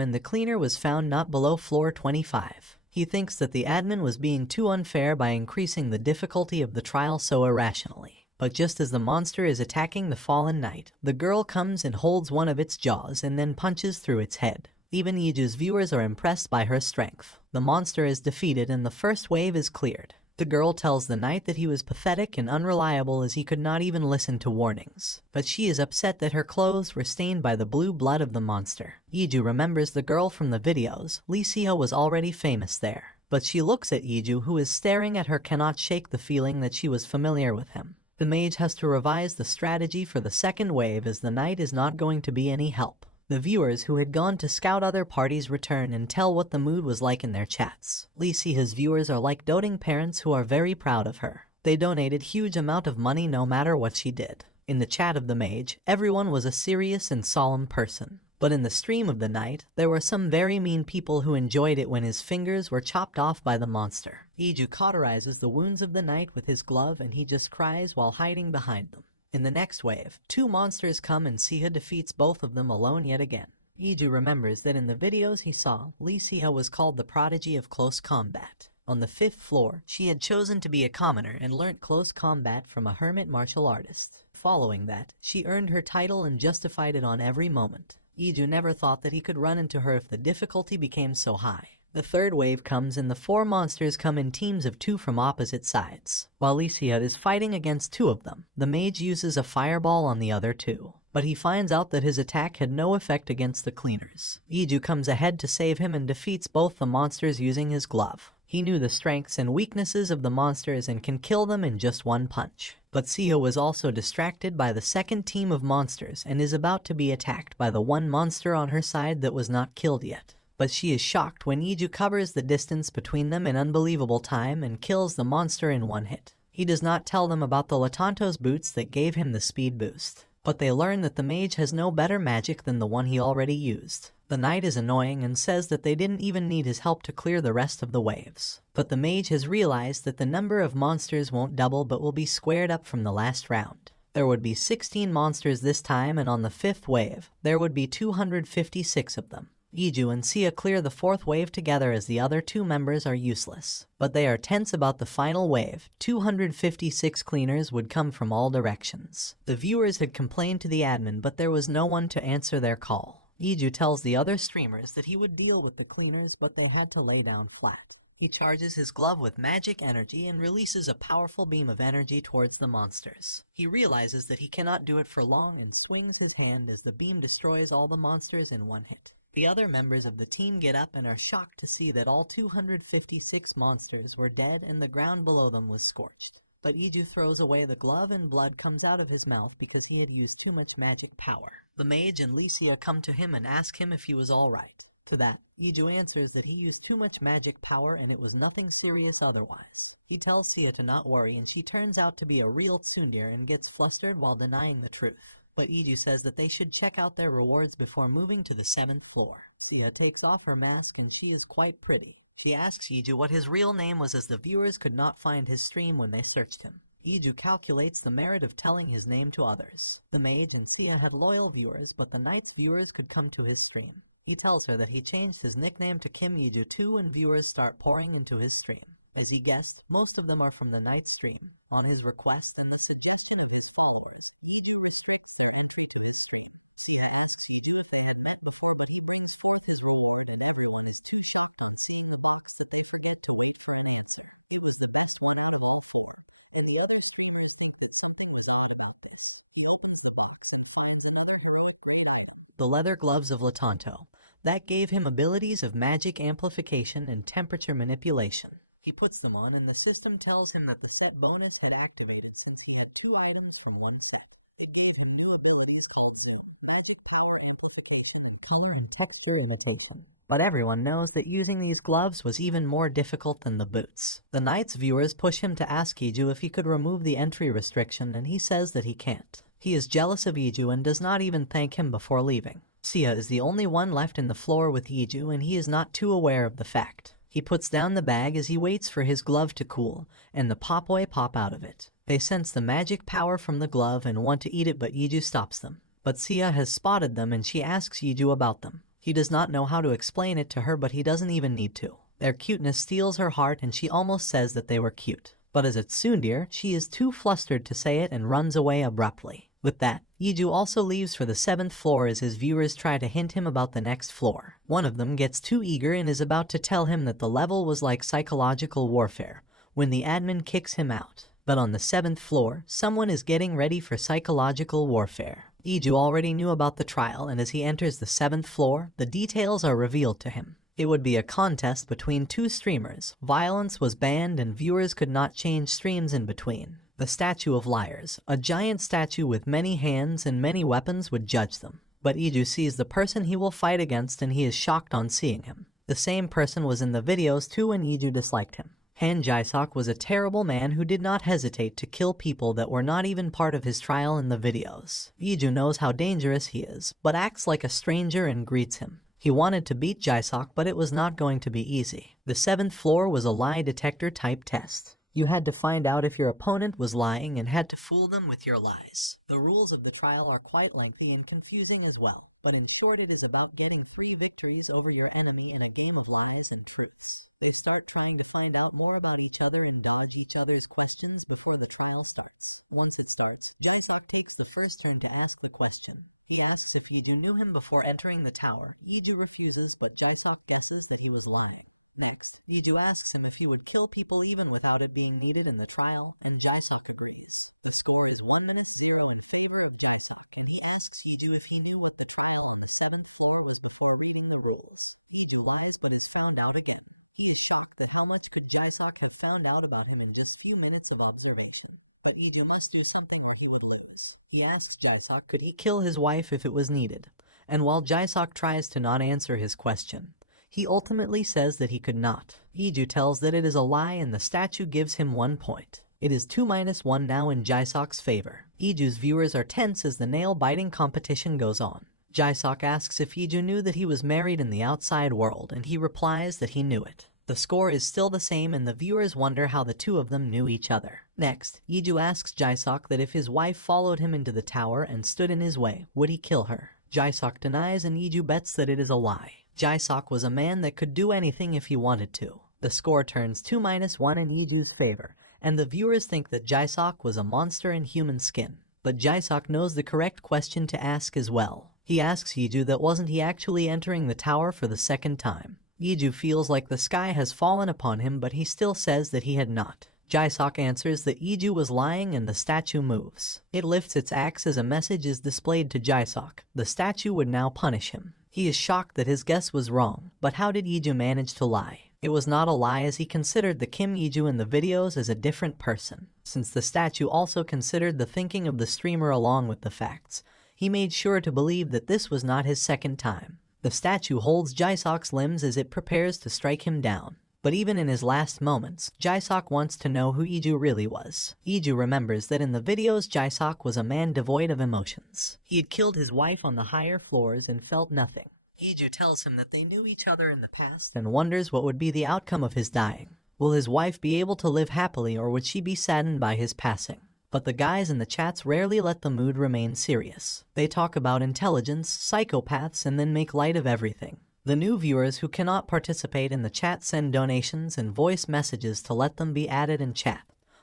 and the Cleaner was found not below floor 25. He thinks that the admin was being too unfair by increasing the difficulty of the trial so irrationally. But just as the monster is attacking the fallen knight, the girl comes and holds one of its jaws and then punches through its head. Even Iju's viewers are impressed by her strength. The monster is defeated and the first wave is cleared. The girl tells the knight that he was pathetic and unreliable as he could not even listen to warnings. But she is upset that her clothes were stained by the blue blood of the monster. Iju remembers the girl from the videos. Thie was already famous there. But she looks at Iju, who is staring at her, cannot shake the feeling that she was familiar with him. The mage has to revise the strategy for the second wave as the knight is not going to be any help. The viewers who had gone to scout other parties return and tell what the mood was like in their chats. Thie's viewers are like doting parents who are very proud of her. They donated huge amount of money no matter what she did. In the chat of the mage, everyone was a serious and solemn person. But in the stream of the knight, there were some very mean people who enjoyed it when his fingers were chopped off by the monster. Iju cauterizes the wounds of the knight with his glove and he just cries while hiding behind them. In the next wave, 2 monsters come and Thie defeats both of them alone yet again. Iju remembers that in the videos he saw, Thie was called the prodigy of close combat. On the 5th floor, she had chosen to be a commoner and learnt close combat from a hermit martial artist. Following that, she earned her title and justified it on every moment. Iju never thought that he could run into her if the difficulty became so high. The 3rd wave comes and the 4 monsters come in teams of 2 from opposite sides. While Thie is fighting against 2 of them, the mage uses a fireball on the other 2. But he finds out that his attack had no effect against the cleaners. Iju comes ahead to save him and defeats both the monsters using his glove. He knew the strengths and weaknesses of the monsters and can kill them in just one punch. But Thie was also distracted by the 2nd team of monsters and is about to be attacked by the one monster on her side that was not killed yet. But she is shocked when Iju covers the distance between them in unbelievable time and kills the monster in one hit. He does not tell them about the Latanto's boots that gave him the speed boost. But they learn that the mage has no better magic than the one he already used. The knight is annoying and says that they didn't even need his help to clear the rest of the waves. But the mage has realized that the number of monsters won't double but will be squared up from the last round. There would be 16 monsters this time and on the 5th wave, there would be 256 of them. Iju and Thie clear the 4th wave together as the other 2 members are useless. But they are tense about the final wave. 256 cleaners would come from all directions. The viewers had complained to the admin but there was no one to answer their call. Iju tells the other streamers that he would deal with the cleaners but they had to lay down flat. He charges his glove with magic energy and releases a powerful beam of energy towards the monsters. He realizes that he cannot do it for long and swings his hand as the beam destroys all the monsters in one hit. The other members of the team get up and are shocked to see that all 256 monsters were dead and the ground below them was scorched. But Iju throws away the glove and blood comes out of his mouth because he had used too much magic power. The mage and Thie come to him and ask him if he was alright. To that, Iju answers that he used too much magic power and it was nothing serious otherwise. He tells Thie to not worry and she turns out to be a real tsundere and gets flustered while denying the truth. But Iju says that they should check out their rewards before moving to the 7th floor. Thie takes off her mask and she is quite pretty. She asks Iju what his real name was as the viewers could not find his stream when they searched him. Iju calculates the merit of telling his name to others. The mage and Thie had loyal viewers but the knight's viewers could come to his stream. He tells her that he changed his nickname to Kim Iju too and viewers start pouring into his stream. As he guessed, most of them are from the knight's stream. On his request and the suggestion of his followers, Iju restricts their entry to his stream. Thie asks Iju if they had met before but he brings forth his reward and everyone is too shocked on seeing the box that they forget to wait for an answer. It was the best one out of all 4, and the other streamers think that something was odd about this. He opens the box and finds another heroic grade item, the leather gloves of Latanto. That gave him abilities of magic amplification and temperature manipulation. He puts them on and the system tells him that the set bonus had activated since he had 2 items from one set. It gave him new abilities called zoom, magic power amplification, and color and texture imitation. But everyone knows that using these gloves was even more difficult than the boots. The night's viewers push him to ask Iju if he could remove the entry restriction, and he says that he can't. He is jealous of Iju and does not even thank him before leaving. Thie is the only one left in the floor with Iju, and he is not too aware of the fact. He puts down the bag as he waits for his glove to cool, and the popoi pop out of it. They sense the magic power from the glove and want to eat it, but Iju stops them. But Thie has spotted them and she asks Iju about them. He does not know how to explain it to her, but he doesn't even need to. Their cuteness steals her heart and she almost says that they were cute. But as a tsundere, she is too flustered to say it and runs away abruptly. With that, Iju also leaves for the 7th floor as his viewers try to hint him about the next floor. One of them gets too eager and is about to tell him that the level was like psychological warfare, when the admin kicks him out. But on the 7th floor, someone is getting ready for psychological warfare. Iju already knew about the trial, and as he enters the 7th floor, the details are revealed to him. It would be a contest between 2 streamers. Violence was banned and viewers could not change streams in between. The Statue of Liars, a giant statue with many hands and many weapons, would judge them. But Iju sees the person he will fight against and he is shocked on seeing him. The same person was in the videos too and Iju disliked him. Han Jae-sok was a terrible man who did not hesitate to kill people that were not even part of his trial in the videos. Iju knows how dangerous he is, but acts like a stranger and greets him. He wanted to beat Jae-sok, but it was not going to be easy. The 7th floor was a lie detector type test. You had to find out if your opponent was lying and had to fool them with your lies. The rules of the trial are quite lengthy and confusing as well, but in short it is about getting 3 victories over your enemy in a game of lies and truths. They start trying to find out more about each other and dodge each other's questions before the trial starts. Once it starts, Jae-sok takes the first turn to ask the question. He asks if Iju knew him before entering the tower. Iju refuses, but Jae-sok guesses that he was lying. Next, Iju asks him if he would kill people even without it being needed in the trial, and Jae-sok agrees. The score is 1-0 in favor of Jae-sok, and he asks Iju if he knew what the trial on the 7th floor was before reading the rules. Iju lies but is found out again. He is shocked that how much could Jae-sok have found out about him in just few minutes of observation. But Iju must do something or he would lose. He asks Jae-sok could he kill his wife if it was needed, and while Jae-sok tries to not answer his question, he ultimately says that he could not. Iju tells that it is a lie and the statue gives him 1 point. It is 2-1 now in Jae-sok's favor. Iju's viewers are tense as the nail-biting competition goes on. Jae-sok asks if Iju knew that he was married in the outside world, and he replies that he knew it. The score is still the same and the viewers wonder how the 2 of them knew each other. Next, Iju asks Jae-sok that if his wife followed him into the tower and stood in his way, would he kill her? Jae-sok denies and Iju bets that it is a lie. Jae-sok was a man that could do anything if he wanted to. The score turns 2-1 in Iju's favor, and the viewers think that Jae-sok was a monster in human skin. But Jae-sok knows the correct question to ask as well. He asks Iju that wasn't he actually entering the tower for the 2nd time. Iju feels like the sky has fallen upon him, but he still says that he had not. Jae-sok answers that Iju was lying and the statue moves. It lifts its axe as a message is displayed to Jae-sok. The statue would now punish him. He is shocked that his guess was wrong, but how did Iju manage to lie? It was not a lie as he considered the Kim Iju in the videos as a different person. Since the statue also considered the thinking of the streamer along with the facts, he made sure to believe that this was not his 2nd time. The statue holds Jae-sok's limbs as it prepares to strike him down. But even in his last moments, Jae-sok wants to know who Iju really was. Iju remembers that in the videos Jae-sok was a man devoid of emotions. He had killed his wife on the higher floors and felt nothing. Iju tells him that they knew each other in the past and wonders what would be the outcome of his dying. Will his wife be able to live happily or would she be saddened by his passing? But the guys in the chats rarely let the mood remain serious. They talk about intelligence, psychopaths, and then make light of everything. The new viewers who cannot participate in the chat send donations and voice messages to let them be added in chat.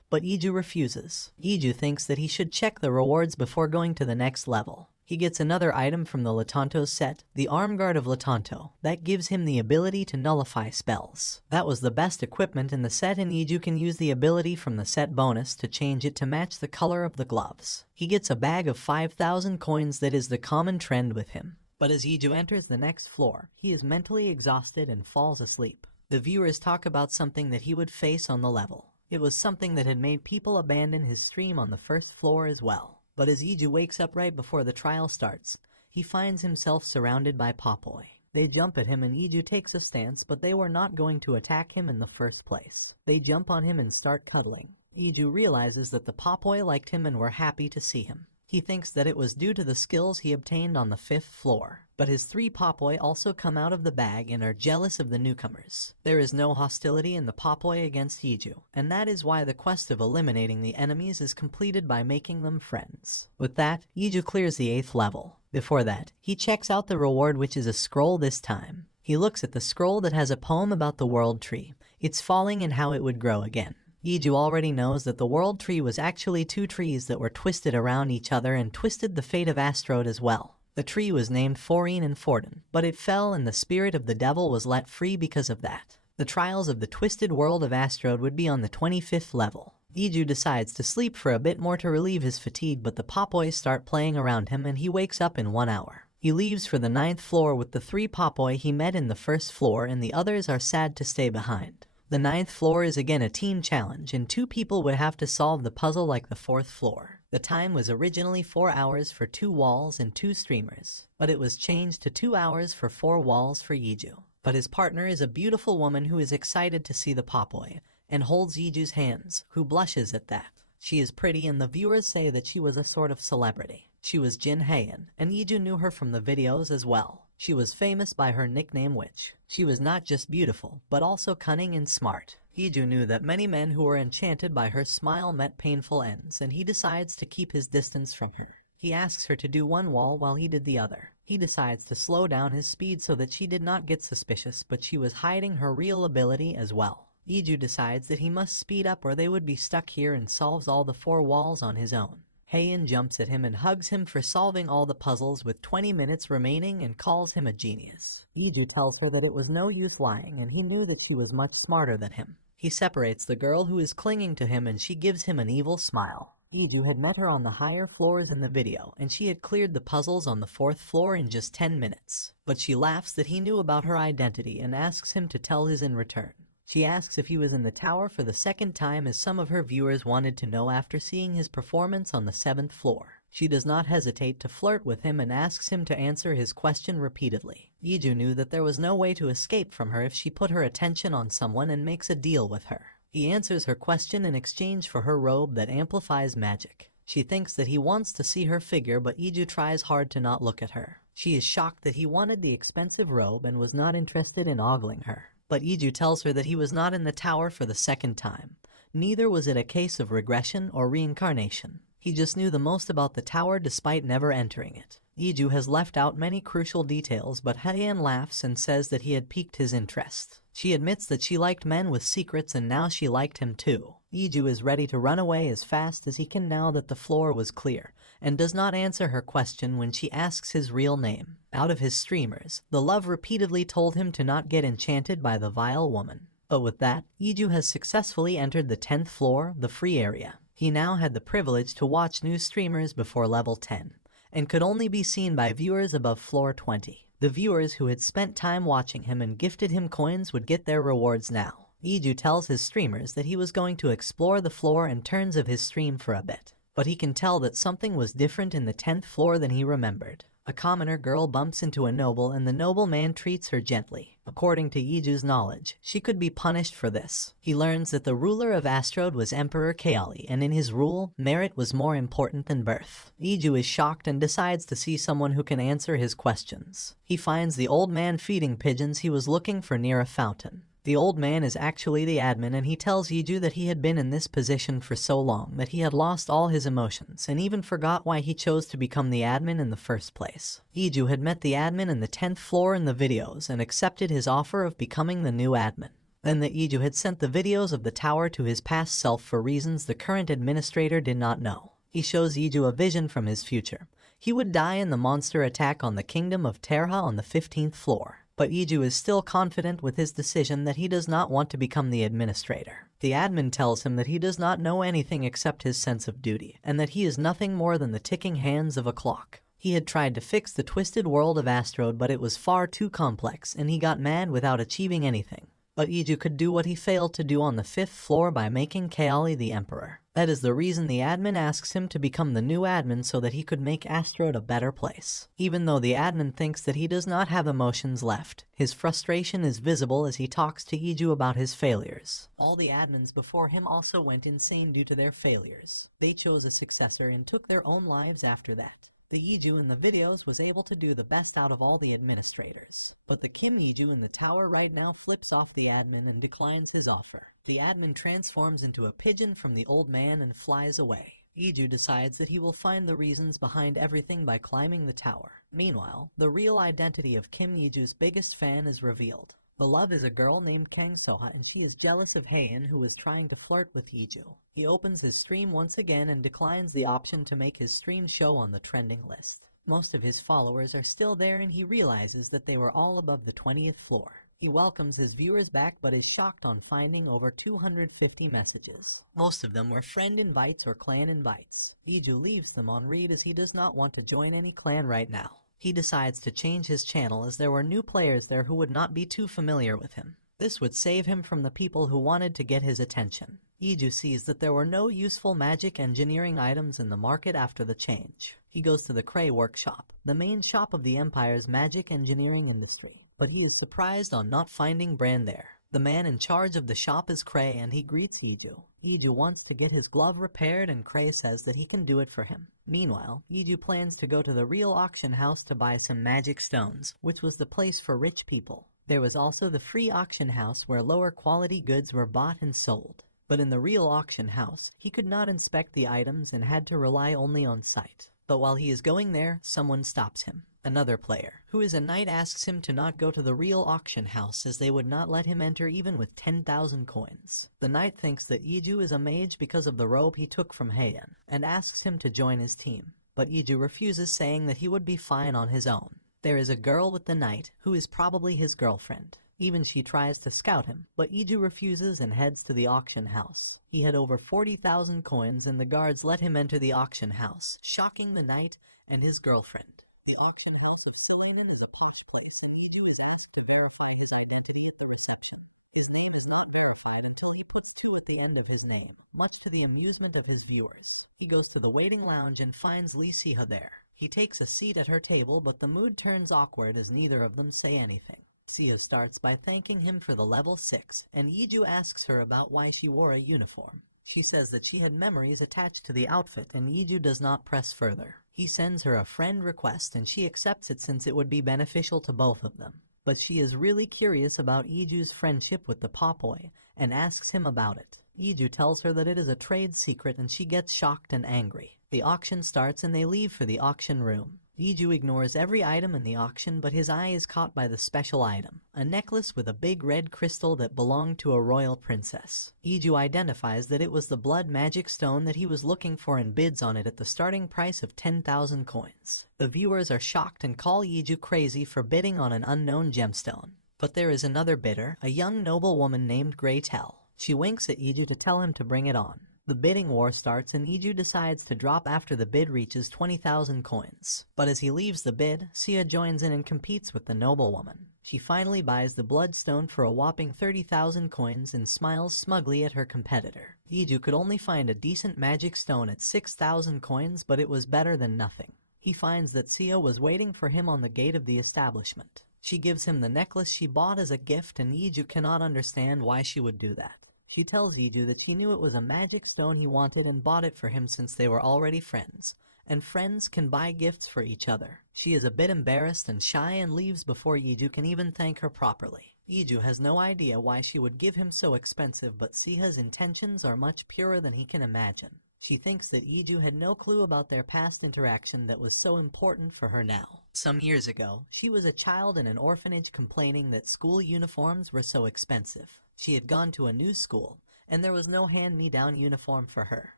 But Iju refuses. Iju thinks that he should check the rewards before going to the next level. He gets another item from the Latanto set, the Arm Guard of Latanto, that gives him the ability to nullify spells. That was the best equipment in the set and Iju can use the ability from the set bonus to change it to match the color of the gloves. He gets a bag of 5,000 coins that is the common trend with him. But as Iju enters the next floor, he is mentally exhausted and falls asleep. The viewers talk about something that he would face on the level. It was something that had made people abandon his stream on the 1st floor as well. But as Iju wakes up right before the trial starts, he finds himself surrounded by Popoi. They jump at him and Iju takes a stance, but they were not going to attack him in the first place. They jump on him and start cuddling. Iju realizes that the Popoi liked him and were happy to see him. He thinks that it was due to the skills he obtained on the 5th floor. But his 3 Popoi also come out of the bag and are jealous of the newcomers. There is no hostility in the Popoi against Iju, and that is why the quest of eliminating the enemies is completed by making them friends. With that, Iju clears the 8th level. Before that, he checks out the reward, which is a scroll this time. He looks at the scroll that has a poem about the world tree, its falling and how it would grow again. Iju already knows that the world tree was actually 2 trees that were twisted around each other and twisted the fate of Astrode as well. The tree was named Forine and Forden, but it fell and the spirit of the devil was let free because of that. The trials of the twisted world of Astrode would be on the 25th level. Iju decides to sleep for a bit more to relieve his fatigue, but the Popoi start playing around him and he wakes up in 1 hour. He leaves for the 9th floor with the 3 Popoi he met in the 1st floor, and the others are sad to stay behind. The 9th floor is again a team challenge, and 2 people would have to solve the puzzle like the 4th floor. The time was originally 4 hours for 2 walls and 2 streamers, but it was changed to 2 hours for 4 walls for Iju. But his partner is a beautiful woman who is excited to see the Popoi, and holds Iju's hands, who blushes at that. She is pretty and the viewers say that she was a sort of celebrity. She was Jin Haein, and Iju knew her from the videos as well. She was famous by her nickname Witch. She was not just beautiful, but also cunning and smart. Iju knew that many men who were enchanted by her smile met painful ends, and he decides to keep his distance from her. He asks her to do 1 wall while he did the other. He decides to slow down his speed so that she did not get suspicious, but she was hiding her real ability as well. Iju decides that he must speed up or they would be stuck here, and solves all the 4 walls on his own. Haein jumps at him and hugs him for solving all the puzzles with 20 minutes remaining and calls him a genius. Iju tells her that it was no use lying and he knew that she was much smarter than him. He separates the girl who is clinging to him and she gives him an evil smile. Iju had met her on the higher floors in the video and she had cleared the puzzles on the 4th floor in just 10 minutes. But she laughs that he knew about her identity and asks him to tell his in return. She asks if he was in the tower for the 2nd time, as some of her viewers wanted to know after seeing his performance on the 7th floor. She does not hesitate to flirt with him and asks him to answer his question repeatedly. Iju knew that there was no way to escape from her if she put her attention on someone and makes a deal with her. He answers her question in exchange for her robe that amplifies magic. She thinks that he wants to see her figure, but Iju tries hard to not look at her. She is shocked that he wanted the expensive robe and was not interested in ogling her. But Iju tells her that he was not in the tower for the 2nd time. Neither was it a case of regression or reincarnation. He just knew the most about the tower despite never entering it. Iju has left out many crucial details, but Haein laughs and says that he had piqued his interest. She admits that she liked men with secrets and now she liked him too. Iju is ready to run away as fast as he can now that the floor was clear, and does not answer her question when she asks his real name. Out of his streamers, the love repeatedly told him to not get enchanted by the vile woman. But with that, Iju has successfully entered the 10th floor, the free area. He now had the privilege to watch new streamers before level 10, and could only be seen by viewers above floor 20. The viewers who had spent time watching him and gifted him coins would get their rewards now. Iju tells his streamers that he was going to explore the floor and turns of his stream for a bit. But he can tell that something was different in the 10th floor than he remembered. A commoner girl bumps into a noble and the nobleman treats her gently. According to Iju's knowledge, she could be punished for this. He learns that the ruler of Astrode was Emperor Kaali, and in his rule, merit was more important than birth. Iju is shocked and decides to see someone who can answer his questions. He finds the old man feeding pigeons he was looking for near a fountain. The old man is actually the admin, and he tells Iju that he had been in this position for so long that he had lost all his emotions and even forgot why he chose to become the admin in the first place. Iju had met the admin in the 10th floor in the videos and accepted his offer of becoming the new admin. Then that Iju had sent the videos of the tower to his past self for reasons the current administrator did not know. He shows Iju a vision from his future. He would die in the monster attack on the kingdom of Terha on the 15th floor. But Iju is still confident with his decision that he does not want to become the administrator. The admin tells him that he does not know anything except his sense of duty, and that he is nothing more than the ticking hands of a clock. He had tried to fix the twisted world of Astrode, but it was far too complex, and he got mad without achieving anything. But Iju could do what he failed to do on the 5th floor by making Kaoli the emperor. That is the reason the admin asks him to become the new admin so that he could make Asteroid a better place. Even though the admin thinks that he does not have emotions left, his frustration is visible as he talks to Iju about his failures. All the admins before him also went insane due to their failures. They chose a successor and took their own lives after that. The Iju in the videos was able to do the best out of all the administrators. But the Kim Iju in the tower right now flips off the admin and declines his offer. The admin transforms into a pigeon from the old man and flies away. Iju decides that he will find the reasons behind everything by climbing the tower. Meanwhile, the real identity of Kim Iju's biggest fan is revealed. The love is a girl named Kang Soha and she is jealous of Haein, who is trying to flirt with Iju. He opens his stream once again and declines the option to make his stream show on the trending list. Most of his followers are still there and he realizes that they were all above the 20th floor. He welcomes his viewers back but is shocked on finding over 250 messages. Most of them were friend invites or clan invites. Iju leaves them on read as he does not want to join any clan right now. He decides to change his channel as there were new players there who would not be too familiar with him. This would save him from the people who wanted to get his attention. Iju sees that there were no useful magic engineering items in the market after the change. He goes to the Cray workshop, the main shop of the Empire's magic engineering industry, but he is surprised on not finding Brand there. The man in charge of the shop is Cray and he greets Iju. Iju wants to get his glove repaired and Cray says that he can do it for him. Meanwhile, Iju plans to go to the real auction house to buy some magic stones, which was the place for rich people. There was also the free auction house where lower quality goods were bought and sold. But in the real auction house, he could not inspect the items and had to rely only on sight. But while he is going there, someone stops him. Another player, who is a knight, asks him to not go to the real auction house as they would not let him enter even with 10,000 coins. The knight thinks that Iju is a mage because of the robe he took from Haein, and asks him to join his team. But Iju refuses, saying that he would be fine on his own. There is a girl with the knight, who is probably his girlfriend. Even she tries to scout him, but Iju refuses and heads to the auction house. He had over 40,000 coins and the guards let him enter the auction house, shocking the knight and his girlfriend. The auction house of Silanen is a posh place and Iju is asked to verify his identity at the reception. His name is not verified until he puts 2 at the end of his name, much to the amusement of his viewers. He goes to the waiting lounge and finds Lee Siha there. He takes a seat at her table, but the mood turns awkward as neither of them say anything. Siha starts by thanking him for the level 6, and Iju asks her about why she wore a uniform. She says that she had memories attached to the outfit and Iju does not press further. He sends her a friend request and she accepts it since it would be beneficial to both of them. But she is really curious about Iju's friendship with the Popoy and asks him about it. Iju tells her that it is a trade secret and she gets shocked and angry. The auction starts and they leave for the auction room. Iju ignores every item in the auction, but his eye is caught by the special item, a necklace with a big red crystal that belonged to a royal princess. Iju identifies that it was the blood magic stone that he was looking for and bids on it at the starting price of 10,000 coins. The viewers are shocked and call Iju crazy for bidding on an unknown gemstone. But there is another bidder, a young noble woman named Grey Tell. She winks at Iju to tell him to bring it on. The bidding war starts and Iju decides to drop after the bid reaches 20,000 coins. But as he leaves the bid, Sia joins in and competes with the noblewoman. She finally buys the bloodstone for a whopping 30,000 coins and smiles smugly at her competitor. Iju could only find a decent magic stone at 6,000 coins, but it was better than nothing. He finds that Sia was waiting for him on the gate of the establishment. She gives him the necklace she bought as a gift and Iju cannot understand why she would do that. She tells Iju that she knew it was a magic stone he wanted and bought it for him since they were already friends, and friends can buy gifts for each other. She is a bit embarrassed and shy and leaves before Iju can even thank her properly. Iju has no idea why she would give him so expensive, but Siha's intentions are much purer than he can imagine. She thinks that Iju had no clue about their past interaction that was so important for her now. Some years ago, she was a child in an orphanage complaining that school uniforms were so expensive. She had gone to a new school, and there was no hand-me-down uniform for her.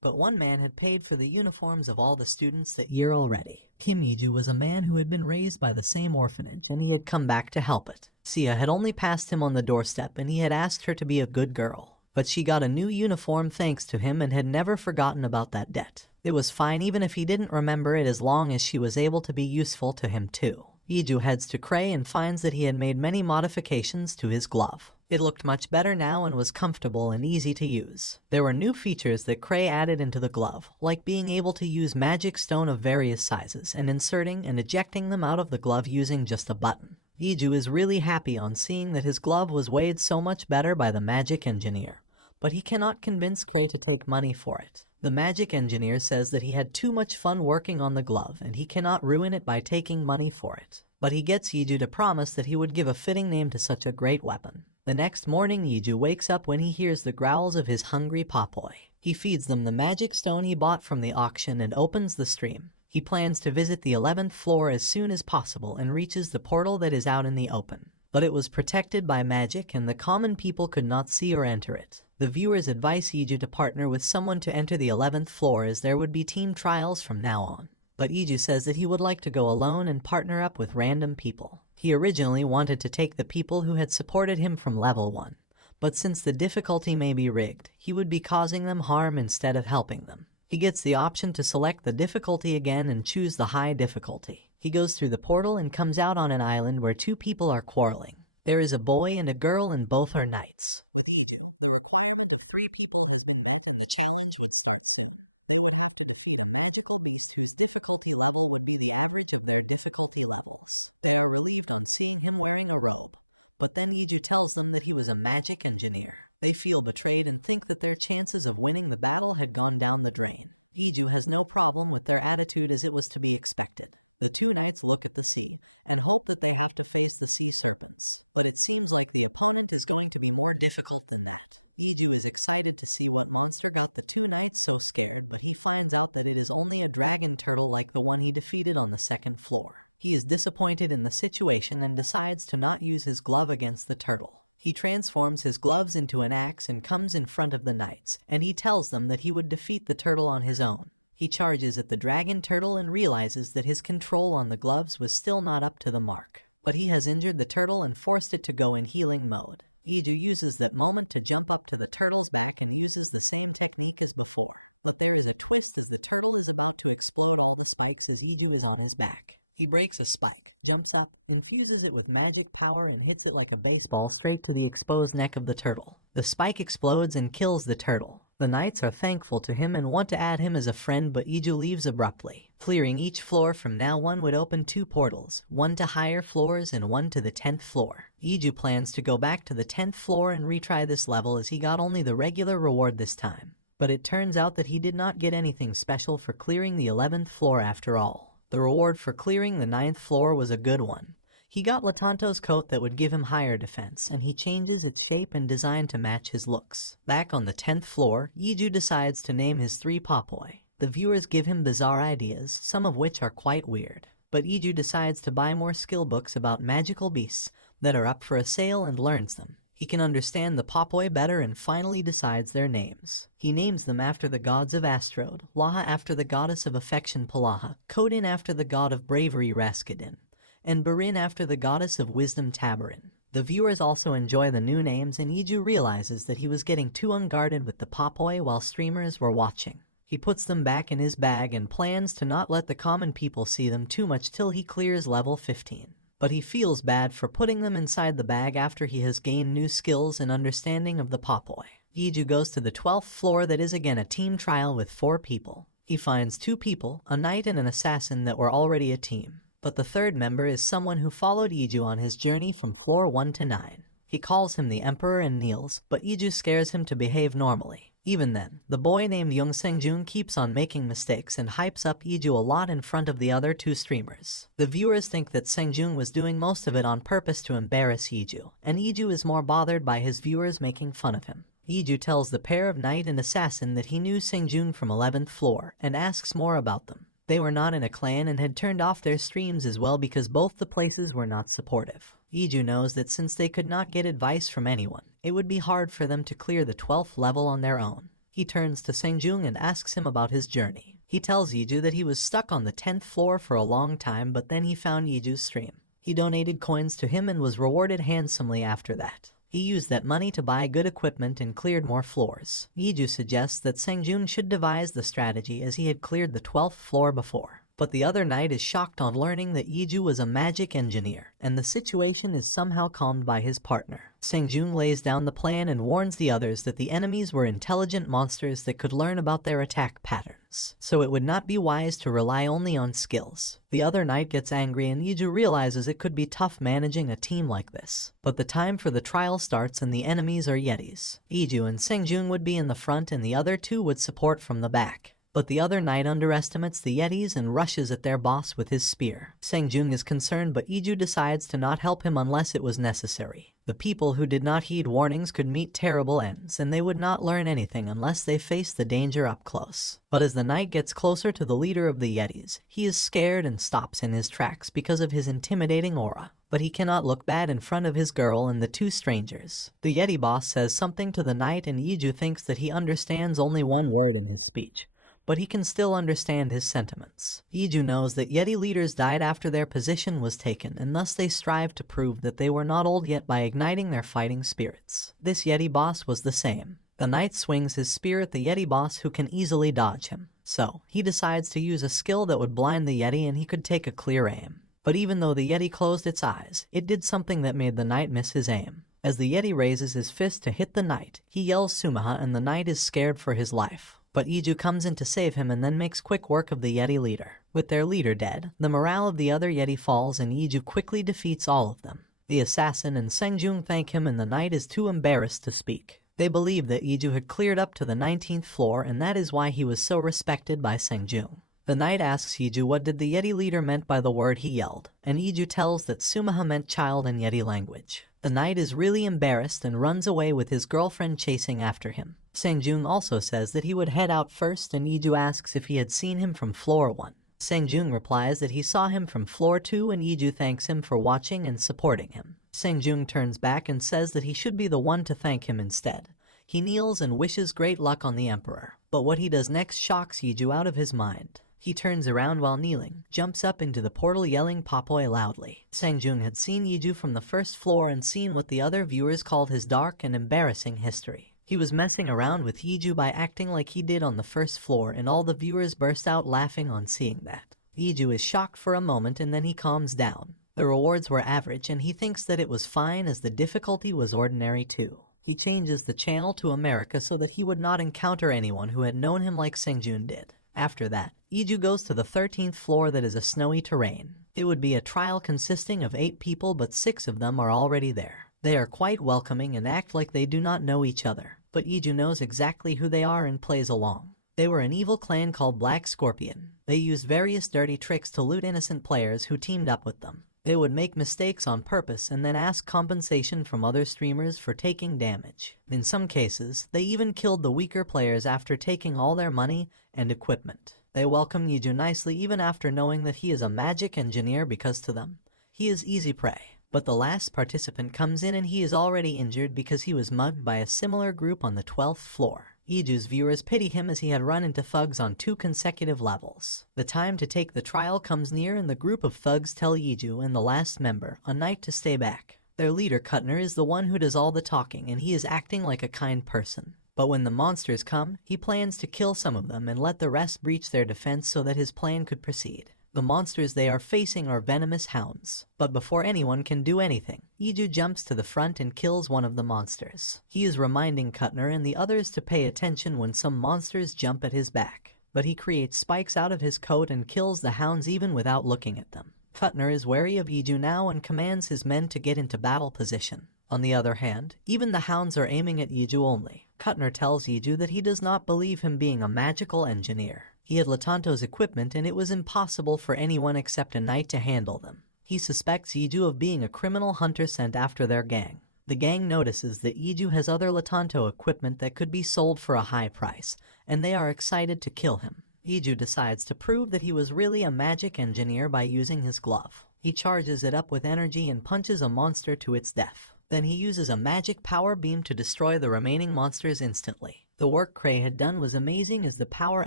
But one man had paid for the uniforms of all the students that year already. Kim Iju was a man who had been raised by the same orphanage, and he had come back to help it. Sia had only passed him on the doorstep, and he had asked her to be a good girl. But she got a new uniform thanks to him and had never forgotten about that debt. It was fine even if he didn't remember it, as long as she was able to be useful to him too. Iju heads to Cray and finds that he had made many modifications to his glove. It looked much better now and was comfortable and easy to use. There were new features that Cray added into the glove, like being able to use magic stone of various sizes and inserting and ejecting them out of the glove using just a button. Iju is really happy on seeing that his glove was weighed so much better by the magic engineer, but he cannot convince Cray to take money for it. The magic engineer says that he had too much fun working on the glove and he cannot ruin it by taking money for it. But he gets Iju to promise that he would give a fitting name to such a great weapon. The next morning, Iju wakes up when he hears the growls of his hungry Popoi. He feeds them the magic stone he bought from the auction and opens the stream. He plans to visit the 11th floor as soon as possible and reaches the portal that is out in the open. But it was protected by magic and the common people could not see or enter it. The viewers advise Iju to partner with someone to enter the 11th floor as there would be team trials from now on. But Iju says that he would like to go alone and partner up with random people. He originally wanted to take the people who had supported him from level 1, but since the difficulty may be rigged, he would be causing them harm instead of helping them. He gets the option to select the difficulty again and choose the high difficulty. He goes through the portal and comes out on an island where two people are quarreling. There is a boy and a girl and both are knights. With Iju, the requirement of 3 people has been met and the challenge would start soon. They would have to defeat a magical beast whose difficulty level would be the average of their difficulty levels. They are relieved on seeing him wearing a robe, but then Iju tells them that he was a magic engineer. They feel betrayed and think that their chances of winning the battle had gone down the drain. Iju has no problem with their attitude as it was to be expected. The 2 knights look at the sea and hope that they have to face the sea serpents, but it seems like the opponent is going to be more difficult than that. Iju is excited to see what monster got the 2 knights so scared, but he finds out that it is only a dragon turtle like the one he defeated on the 2nd floor. He is disappointed in the situation and decides to not use his glove against the turtle. He transforms his gloves into an axe and comes in front of the knights, and he tells them that he would defeat the turtle on his own. He charges at the dragon turtle and realizes that his control on the gloves was still not up to the mark. But he has injured the turtle and forced it to go in healing mode. Iju uses that moment to jump up to the turtle's back and uses the same technique as before. But there is a twist as the turtle is about to explode all the spikes as Iju is on his back. He breaks a spike, jumps up, infuses it with magic power and hits it like a baseball straight to the exposed neck of the turtle. The spike explodes and kills the turtle. The knights are thankful to him and want to add him as a friend, but Iju leaves abruptly. Clearing each floor from now on would open 2 portals, one to higher floors and one to the 10th floor. Iju plans to go back to the 10th floor and retry this level as he got only the regular reward this time. But it turns out that he did not get anything special for clearing the 11th floor after all. The reward for clearing the 9th floor was a good one. He got Latanto's coat that would give him higher defense, and he changes its shape and design to match his looks. Back on the 10th floor, Iju decides to name his 3 Popoi. The viewers give him bizarre ideas, some of which are quite weird. But Iju decides to buy more skill books about magical beasts that are up for a sale and learns them. He can understand the Popoi better and finally decides their names. He names them after the gods of Astrode, Laha after the goddess of affection Palaha, Kodin after the god of bravery Raskadin, and Barin after the goddess of wisdom Tabarin. The viewers also enjoy the new names, and Iju realizes that he was getting too unguarded with the Popoi while streamers were watching. He puts them back in his bag and plans to not let the common people see them too much till he clears level 15. But he feels bad for putting them inside the bag after he has gained new skills and understanding of the Popoi. Iju goes to the 12th floor that is again a team trial with 4 people. He finds 2 people, a knight and an assassin that were already a team. But the 3rd member is someone who followed Iju on his journey from floor 1 to 9. He calls him the Emperor and kneels, but Iju scares him to behave normally. Even then, the boy named Young Sengjun keeps on making mistakes and hypes up Iju a lot in front of the other 2 streamers. The viewers think that Sengjun was doing most of it on purpose to embarrass Iju, and Iju is more bothered by his viewers making fun of him. Iju tells the pair of knight and assassin that he knew Sengjun from 11th floor and asks more about them. They were not in a clan and had turned off their streams as well because both the places were not supportive. Iju knows that since they could not get advice from anyone, it would be hard for them to clear the 12th level on their own. He turns to Sengjun and asks him about his journey. He tells Iju that he was stuck on the 10th floor for a long time, but then he found Iju's stream. He donated coins to him and was rewarded handsomely after that. He used that money to buy good equipment and cleared more floors. Iju suggests that Sengjun should devise the strategy as he had cleared the 12th floor before. But the other knight is shocked on learning that Iju was a magic engineer, and the situation is somehow calmed by his partner. Sengjung lays down the plan and warns the others that the enemies were intelligent monsters that could learn about their attack patterns, so it would not be wise to rely only on skills. The other knight gets angry and Iju realizes it could be tough managing a team like this. But the time for the trial starts and the enemies are Yetis. Iju and Sengjung would be in the front and the other two would support from the back. But the other knight underestimates the Yetis and rushes at their boss with his spear. Sengjung is concerned, but Iju decides to not help him unless it was necessary. The people who did not heed warnings could meet terrible ends, and they would not learn anything unless they faced the danger up close. But as the knight gets closer to the leader of the Yetis, he is scared and stops in his tracks because of his intimidating aura. But he cannot look bad in front of his girl and the two strangers. The Yeti boss says something to the knight and Iju thinks that he understands only one word in his speech, but he can still understand his sentiments. Iju knows that Yeti leaders died after their position was taken, and thus they strive to prove that they were not old yet by igniting their fighting spirits. This Yeti boss was the same. The knight swings his spear at the Yeti boss who can easily dodge him. So, he decides to use a skill that would blind the Yeti and he could take a clear aim. But even though the Yeti closed its eyes, it did something that made the knight miss his aim. As the Yeti raises his fist to hit the knight, he yells Sumaha and the knight is scared for his life. But Iju comes in to save him and then makes quick work of the Yeti leader. With their leader dead, the morale of the other Yeti falls and Iju quickly defeats all of them. The assassin and Sengjung thank him and the knight is too embarrassed to speak. They believe that Iju had cleared up to the 19th floor and that is why he was so respected by Sengjung. The knight asks Iju what did the Yeti leader meant by the word he yelled, and Iju tells that Sumaha meant child in Yeti language. The knight is really embarrassed and runs away with his girlfriend chasing after him. Sengjung also says that he would head out first and Iju asks if he had seen him from floor 1. Sengjung replies that he saw him from floor 2 and Iju thanks him for watching and supporting him. Sengjung turns back and says that he should be the one to thank him instead. He kneels and wishes great luck on the emperor, but what he does next shocks Iju out of his mind. He turns around while kneeling, jumps up into the portal yelling Papoy loudly. Sengjung had seen Iju from the first floor and seen what the other viewers called his dark and embarrassing history. He was messing around with Iju by acting like he did on the first floor and all the viewers burst out laughing on seeing that. Iju is shocked for a moment and then he calms down. The rewards were average and he thinks that it was fine as the difficulty was ordinary too. He changes the channel to America so that he would not encounter anyone who had known him like Sengjun did. After that, Iju goes to the 13th floor that is a snowy terrain. It would be a trial consisting of 8 people but 6 of them are already there. They are quite welcoming and act like they do not know each other, but Iju knows exactly who they are and plays along. They were an evil clan called Black Scorpion. They used various dirty tricks to loot innocent players who teamed up with them. They would make mistakes on purpose and then ask compensation from other streamers for taking damage. In some cases, they even killed the weaker players after taking all their money and equipment. They welcome Iju nicely even after knowing that he is a magic engineer because to them, he is easy prey. But the last participant comes in and he is already injured because he was mugged by a similar group on the 12th floor. Iju's viewers pity him as he had run into thugs on 2 consecutive levels. The time to take the trial comes near and the group of thugs tell Iju and the last member, a knight, to stay back. Their leader Kuttner is the one who does all the talking and he is acting like a kind person. But when the monsters come, he plans to kill some of them and let the rest breach their defense so that his plan could proceed. The monsters they are facing are venomous hounds. But before anyone can do anything, Iju jumps to the front and kills one of the monsters. He is reminding Kuttner and the others to pay attention when some monsters jump at his back. But he creates spikes out of his coat and kills the hounds even without looking at them. Kuttner is wary of Iju now and commands his men to get into battle position. On the other hand, even the hounds are aiming at Iju only. Kuttner tells Iju that he does not believe him being a magical engineer. He had Latanto's equipment and it was impossible for anyone except a knight to handle them. He suspects Iju of being a criminal hunter sent after their gang. The gang notices that Iju has other Latanto equipment that could be sold for a high price, and they are excited to kill him. Iju decides to prove that he was really a magic engineer by using his glove. He charges it up with energy and punches a monster to its death. Then he uses a magic power beam to destroy the remaining monsters instantly. The work Cray had done was amazing as the power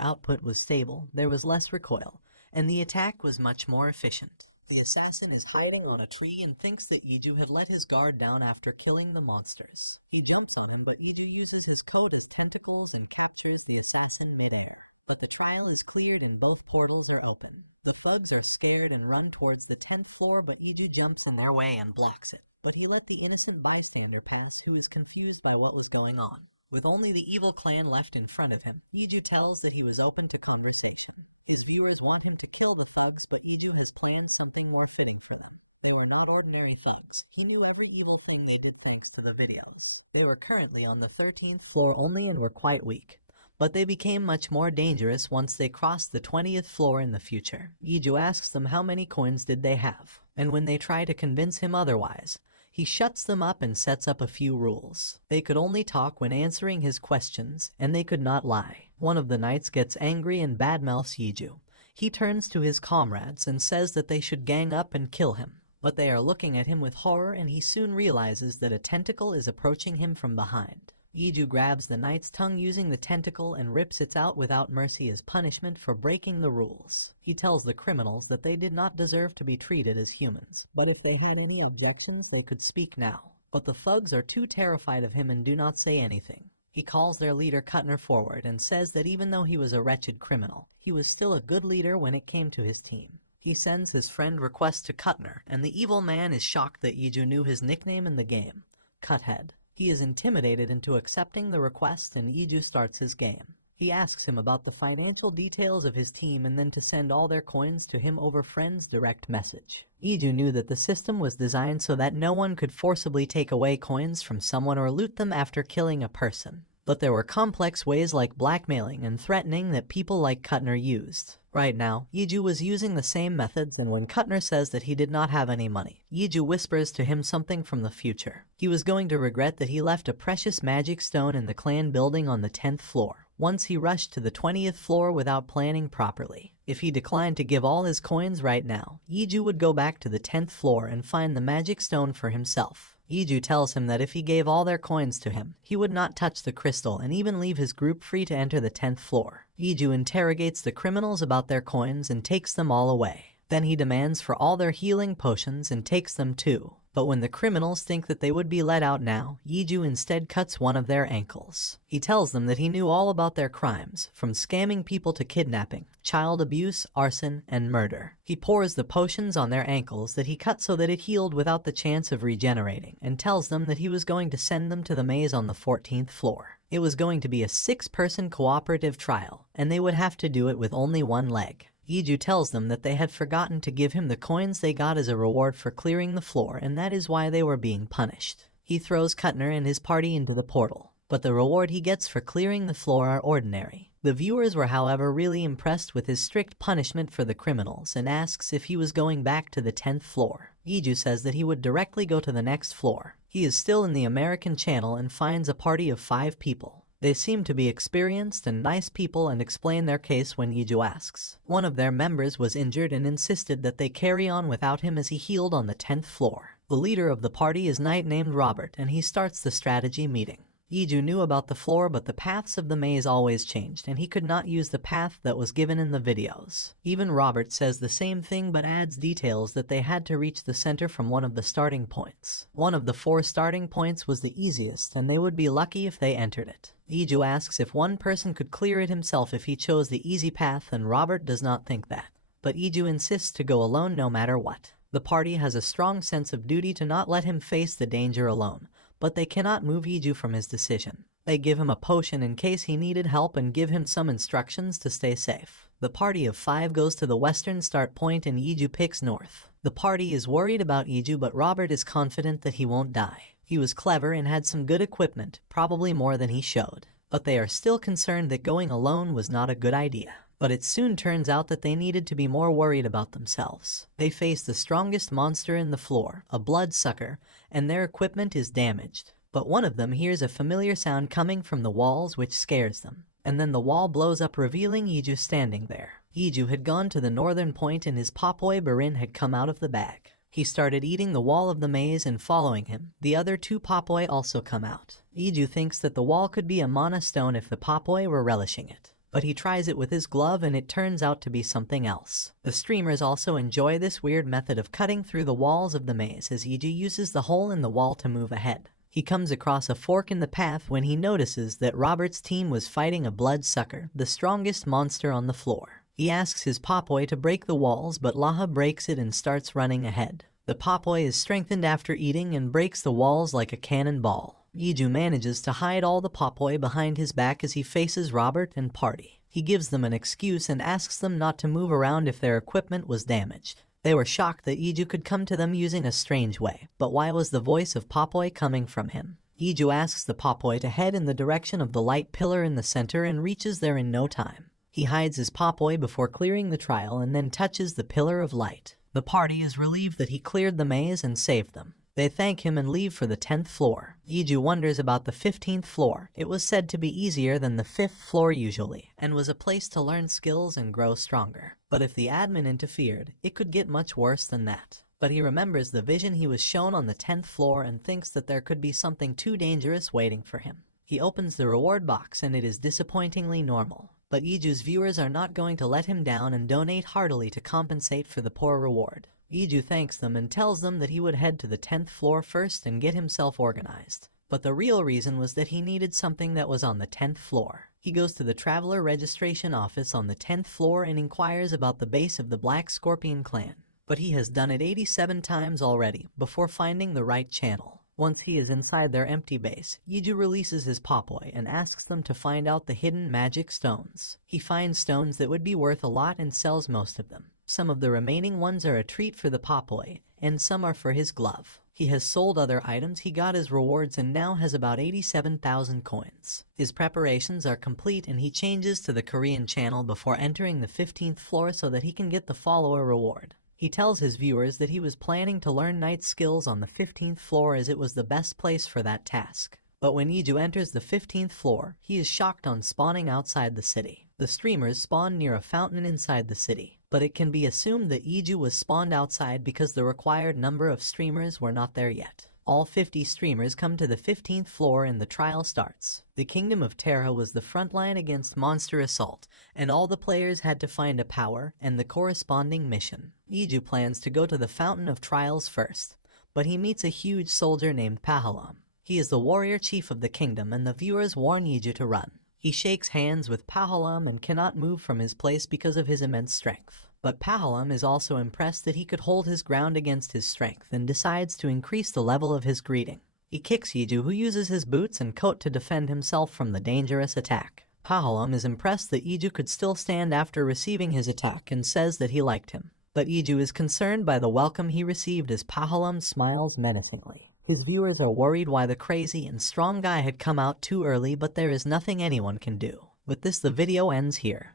output was stable, there was less recoil, and the attack was much more efficient. The assassin is hiding on a tree and thinks that Iju had let his guard down after killing the monsters. He jumps on him but Iju uses his coat as tentacles and captures the assassin mid-air. But the trial is cleared and both portals are open. The thugs are scared and run towards the 10th floor, but Iju jumps in their way and blocks it. But he let the innocent bystander pass who is confused by what was going on. With only the evil clan left in front of him, Iju tells that he was open to conversation. His viewers want him to kill the thugs, but Iju has planned something more fitting for them. They were not ordinary thugs. He knew every evil thing they did thanks to the videos. They were currently on the 13th floor only and were quite weak. But they became much more dangerous once they crossed the 20th floor in the future. Iju asks them how many coins did they have, and when they try to convince him otherwise, he shuts them up and sets up a few rules. They could only talk when answering his questions, and they could not lie. One of the knights gets angry and badmouths Iju. He turns to his comrades and says that they should gang up and kill him. But they are looking at him with horror, and he soon realizes that a tentacle is approaching him from behind. Iju grabs the knight's tongue using the tentacle and rips it out without mercy as punishment for breaking the rules. He tells the criminals that they did not deserve to be treated as humans, but if they had any objections they could speak now. But the thugs are too terrified of him and do not say anything. He calls their leader Kuttner forward and says that even though he was a wretched criminal, he was still a good leader when it came to his team. He sends his friend request to Kuttner, and the evil man is shocked that Iju knew his nickname in the game, Cuthead. He is intimidated into accepting the request, and Iju starts his game. He asks him about the financial details of his team and then to send all their coins to him over friend's direct message. Iju knew that the system was designed so that no one could forcibly take away coins from someone or loot them after killing a person. But there were complex ways like blackmailing and threatening that people like Kuttner used. Right now, Iju was using the same methods, and when Kuttner says that he did not have any money, Iju whispers to him something from the future. He was going to regret that he left a precious magic stone in the clan building on the 10th floor, once he rushed to the 20th floor without planning properly. If he declined to give all his coins right now, Iju would go back to the 10th floor and find the magic stone for himself. Iju tells him that if he gave all their coins to him, he would not touch the crystal and even leave his group free to enter the 10th floor. Iju interrogates the criminals about their coins and takes them all away. Then he demands for all their healing potions and takes them too. But when the criminals think that they would be let out now, Iju instead cuts one of their ankles. He tells them that he knew all about their crimes, from scamming people to kidnapping, child abuse, arson, and murder. He pours the potions on their ankles that he cut so that it healed without the chance of regenerating, and tells them that he was going to send them to the maze on the 14th floor. It was going to be a 6-person cooperative trial, and they would have to do it with only one leg. Iju tells them that they had forgotten to give him the coins they got as a reward for clearing the floor, and that is why they were being punished. He throws Kuttner and his party into the portal, but the reward he gets for clearing the floor are ordinary. The viewers were however really impressed with his strict punishment for the criminals and asks if he was going back to the 10th floor. Iju says that he would directly go to the next floor. He is still in the American channel and finds a party of 5 people. They seem to be experienced and nice people and explain their case when Iju asks. One of their members was injured and insisted that they carry on without him as he healed on the 10th floor. The leader of the party is a knight named Robert, and he starts the strategy meeting. Iju knew about the floor, but the paths of the maze always changed, and he could not use the path that was given in the videos. Even Robert says the same thing but adds details that they had to reach the center from one of the starting points. One of the 4 starting points was the easiest, and they would be lucky if they entered it. Iju asks if one person could clear it himself if he chose the easy path, and Robert does not think that. But Iju insists to go alone no matter what. The party has a strong sense of duty to not let him face the danger alone, but they cannot move Iju from his decision. They give him a potion in case he needed help and give him some instructions to stay safe. The party of 5 goes to the western start point and Iju picks north. The party is worried about Iju, but Robert is confident that he won't die. He was clever and had some good equipment, probably more than he showed. But they are still concerned that going alone was not a good idea. But it soon turns out that they needed to be more worried about themselves. They face the strongest monster in the floor, a bloodsucker, and their equipment is damaged. But one of them hears a familiar sound coming from the walls which scares them. And then the wall blows up, revealing Iju standing there. Iju had gone to the northern point and his Papoi Barin had come out of the bag. He started eating the wall of the maze, and following him, the other 2 Papoi also come out. Iju thinks that the wall could be a mana stone if the Papoi were relishing it. But he tries it with his glove and it turns out to be something else. The streamers also enjoy this weird method of cutting through the walls of the maze as Iju uses the hole in the wall to move ahead. He comes across a fork in the path when he notices that Robert's team was fighting a bloodsucker, the strongest monster on the floor. He asks his Popoi to break the walls, but Laha breaks it and starts running ahead. The Popoi is strengthened after eating and breaks the walls like a cannonball. Iju manages to hide all the Popoi behind his back as he faces Robert and Party. He gives them an excuse and asks them not to move around if their equipment was damaged. They were shocked that Iju could come to them using a strange way, but why was the voice of Popoi coming from him? Iju asks the Popoi to head in the direction of the light pillar in the center and reaches there in no time. He hides his Popoi before clearing the trial and then touches the pillar of light. The party is relieved that he cleared the maze and saved them. They thank him and leave for the 10th floor. Iju wonders about the 15th floor. It was said to be easier than the 5th floor usually, and was a place to learn skills and grow stronger. But if the admin interfered, it could get much worse than that. But he remembers the vision he was shown on the 10th floor and thinks that there could be something too dangerous waiting for him. He opens the reward box and it is disappointingly normal. But Iju's viewers are not going to let him down and donate heartily to compensate for the poor reward. Iju thanks them and tells them that he would head to the 10th floor first and get himself organized. But the real reason was that he needed something that was on the 10th floor. He goes to the traveler registration office on the 10th floor and inquires about the base of the Black Scorpion clan. But he has done it 87 times already before finding the right channel. Once he is inside their empty base, Iju releases his Popoi and asks them to find out the hidden magic stones. He finds stones that would be worth a lot and sells most of them. Some of the remaining ones are a treat for the Popoi, and some are for his glove. He has sold other items he got as rewards and now has about 87,000 coins. His preparations are complete and he changes to the Korean channel before entering the 15th floor so that he can get the follower reward. He tells his viewers that he was planning to learn night skills on the 15th floor as it was the best place for that task. But when Iju enters the 15th floor, he is shocked on spawning outside the city. The streamers spawn near a fountain inside the city, but it can be assumed that Iju was spawned outside because the required number of streamers were not there yet. All 50 streamers come to the 15th floor and the trial starts. The Kingdom of Terra was the front line against Monster Assault, and all the players had to find a power and the corresponding mission. Iju plans to go to the Fountain of Trials first, but he meets a huge soldier named Pahalam. He is the warrior chief of the kingdom and the viewers warn Iju to run. He shakes hands with Pahalam and cannot move from his place because of his immense strength. But Pahalam is also impressed that he could hold his ground against his strength and decides to increase the level of his greeting. He kicks Iju, who uses his boots and coat to defend himself from the dangerous attack. Pahalam is impressed that Iju could still stand after receiving his attack and says that he liked him. But Iju is concerned by the welcome he received as Pahalam smiles menacingly. His viewers are worried why the crazy and strong guy had come out too early, but there is nothing anyone can do. With this, the video ends here.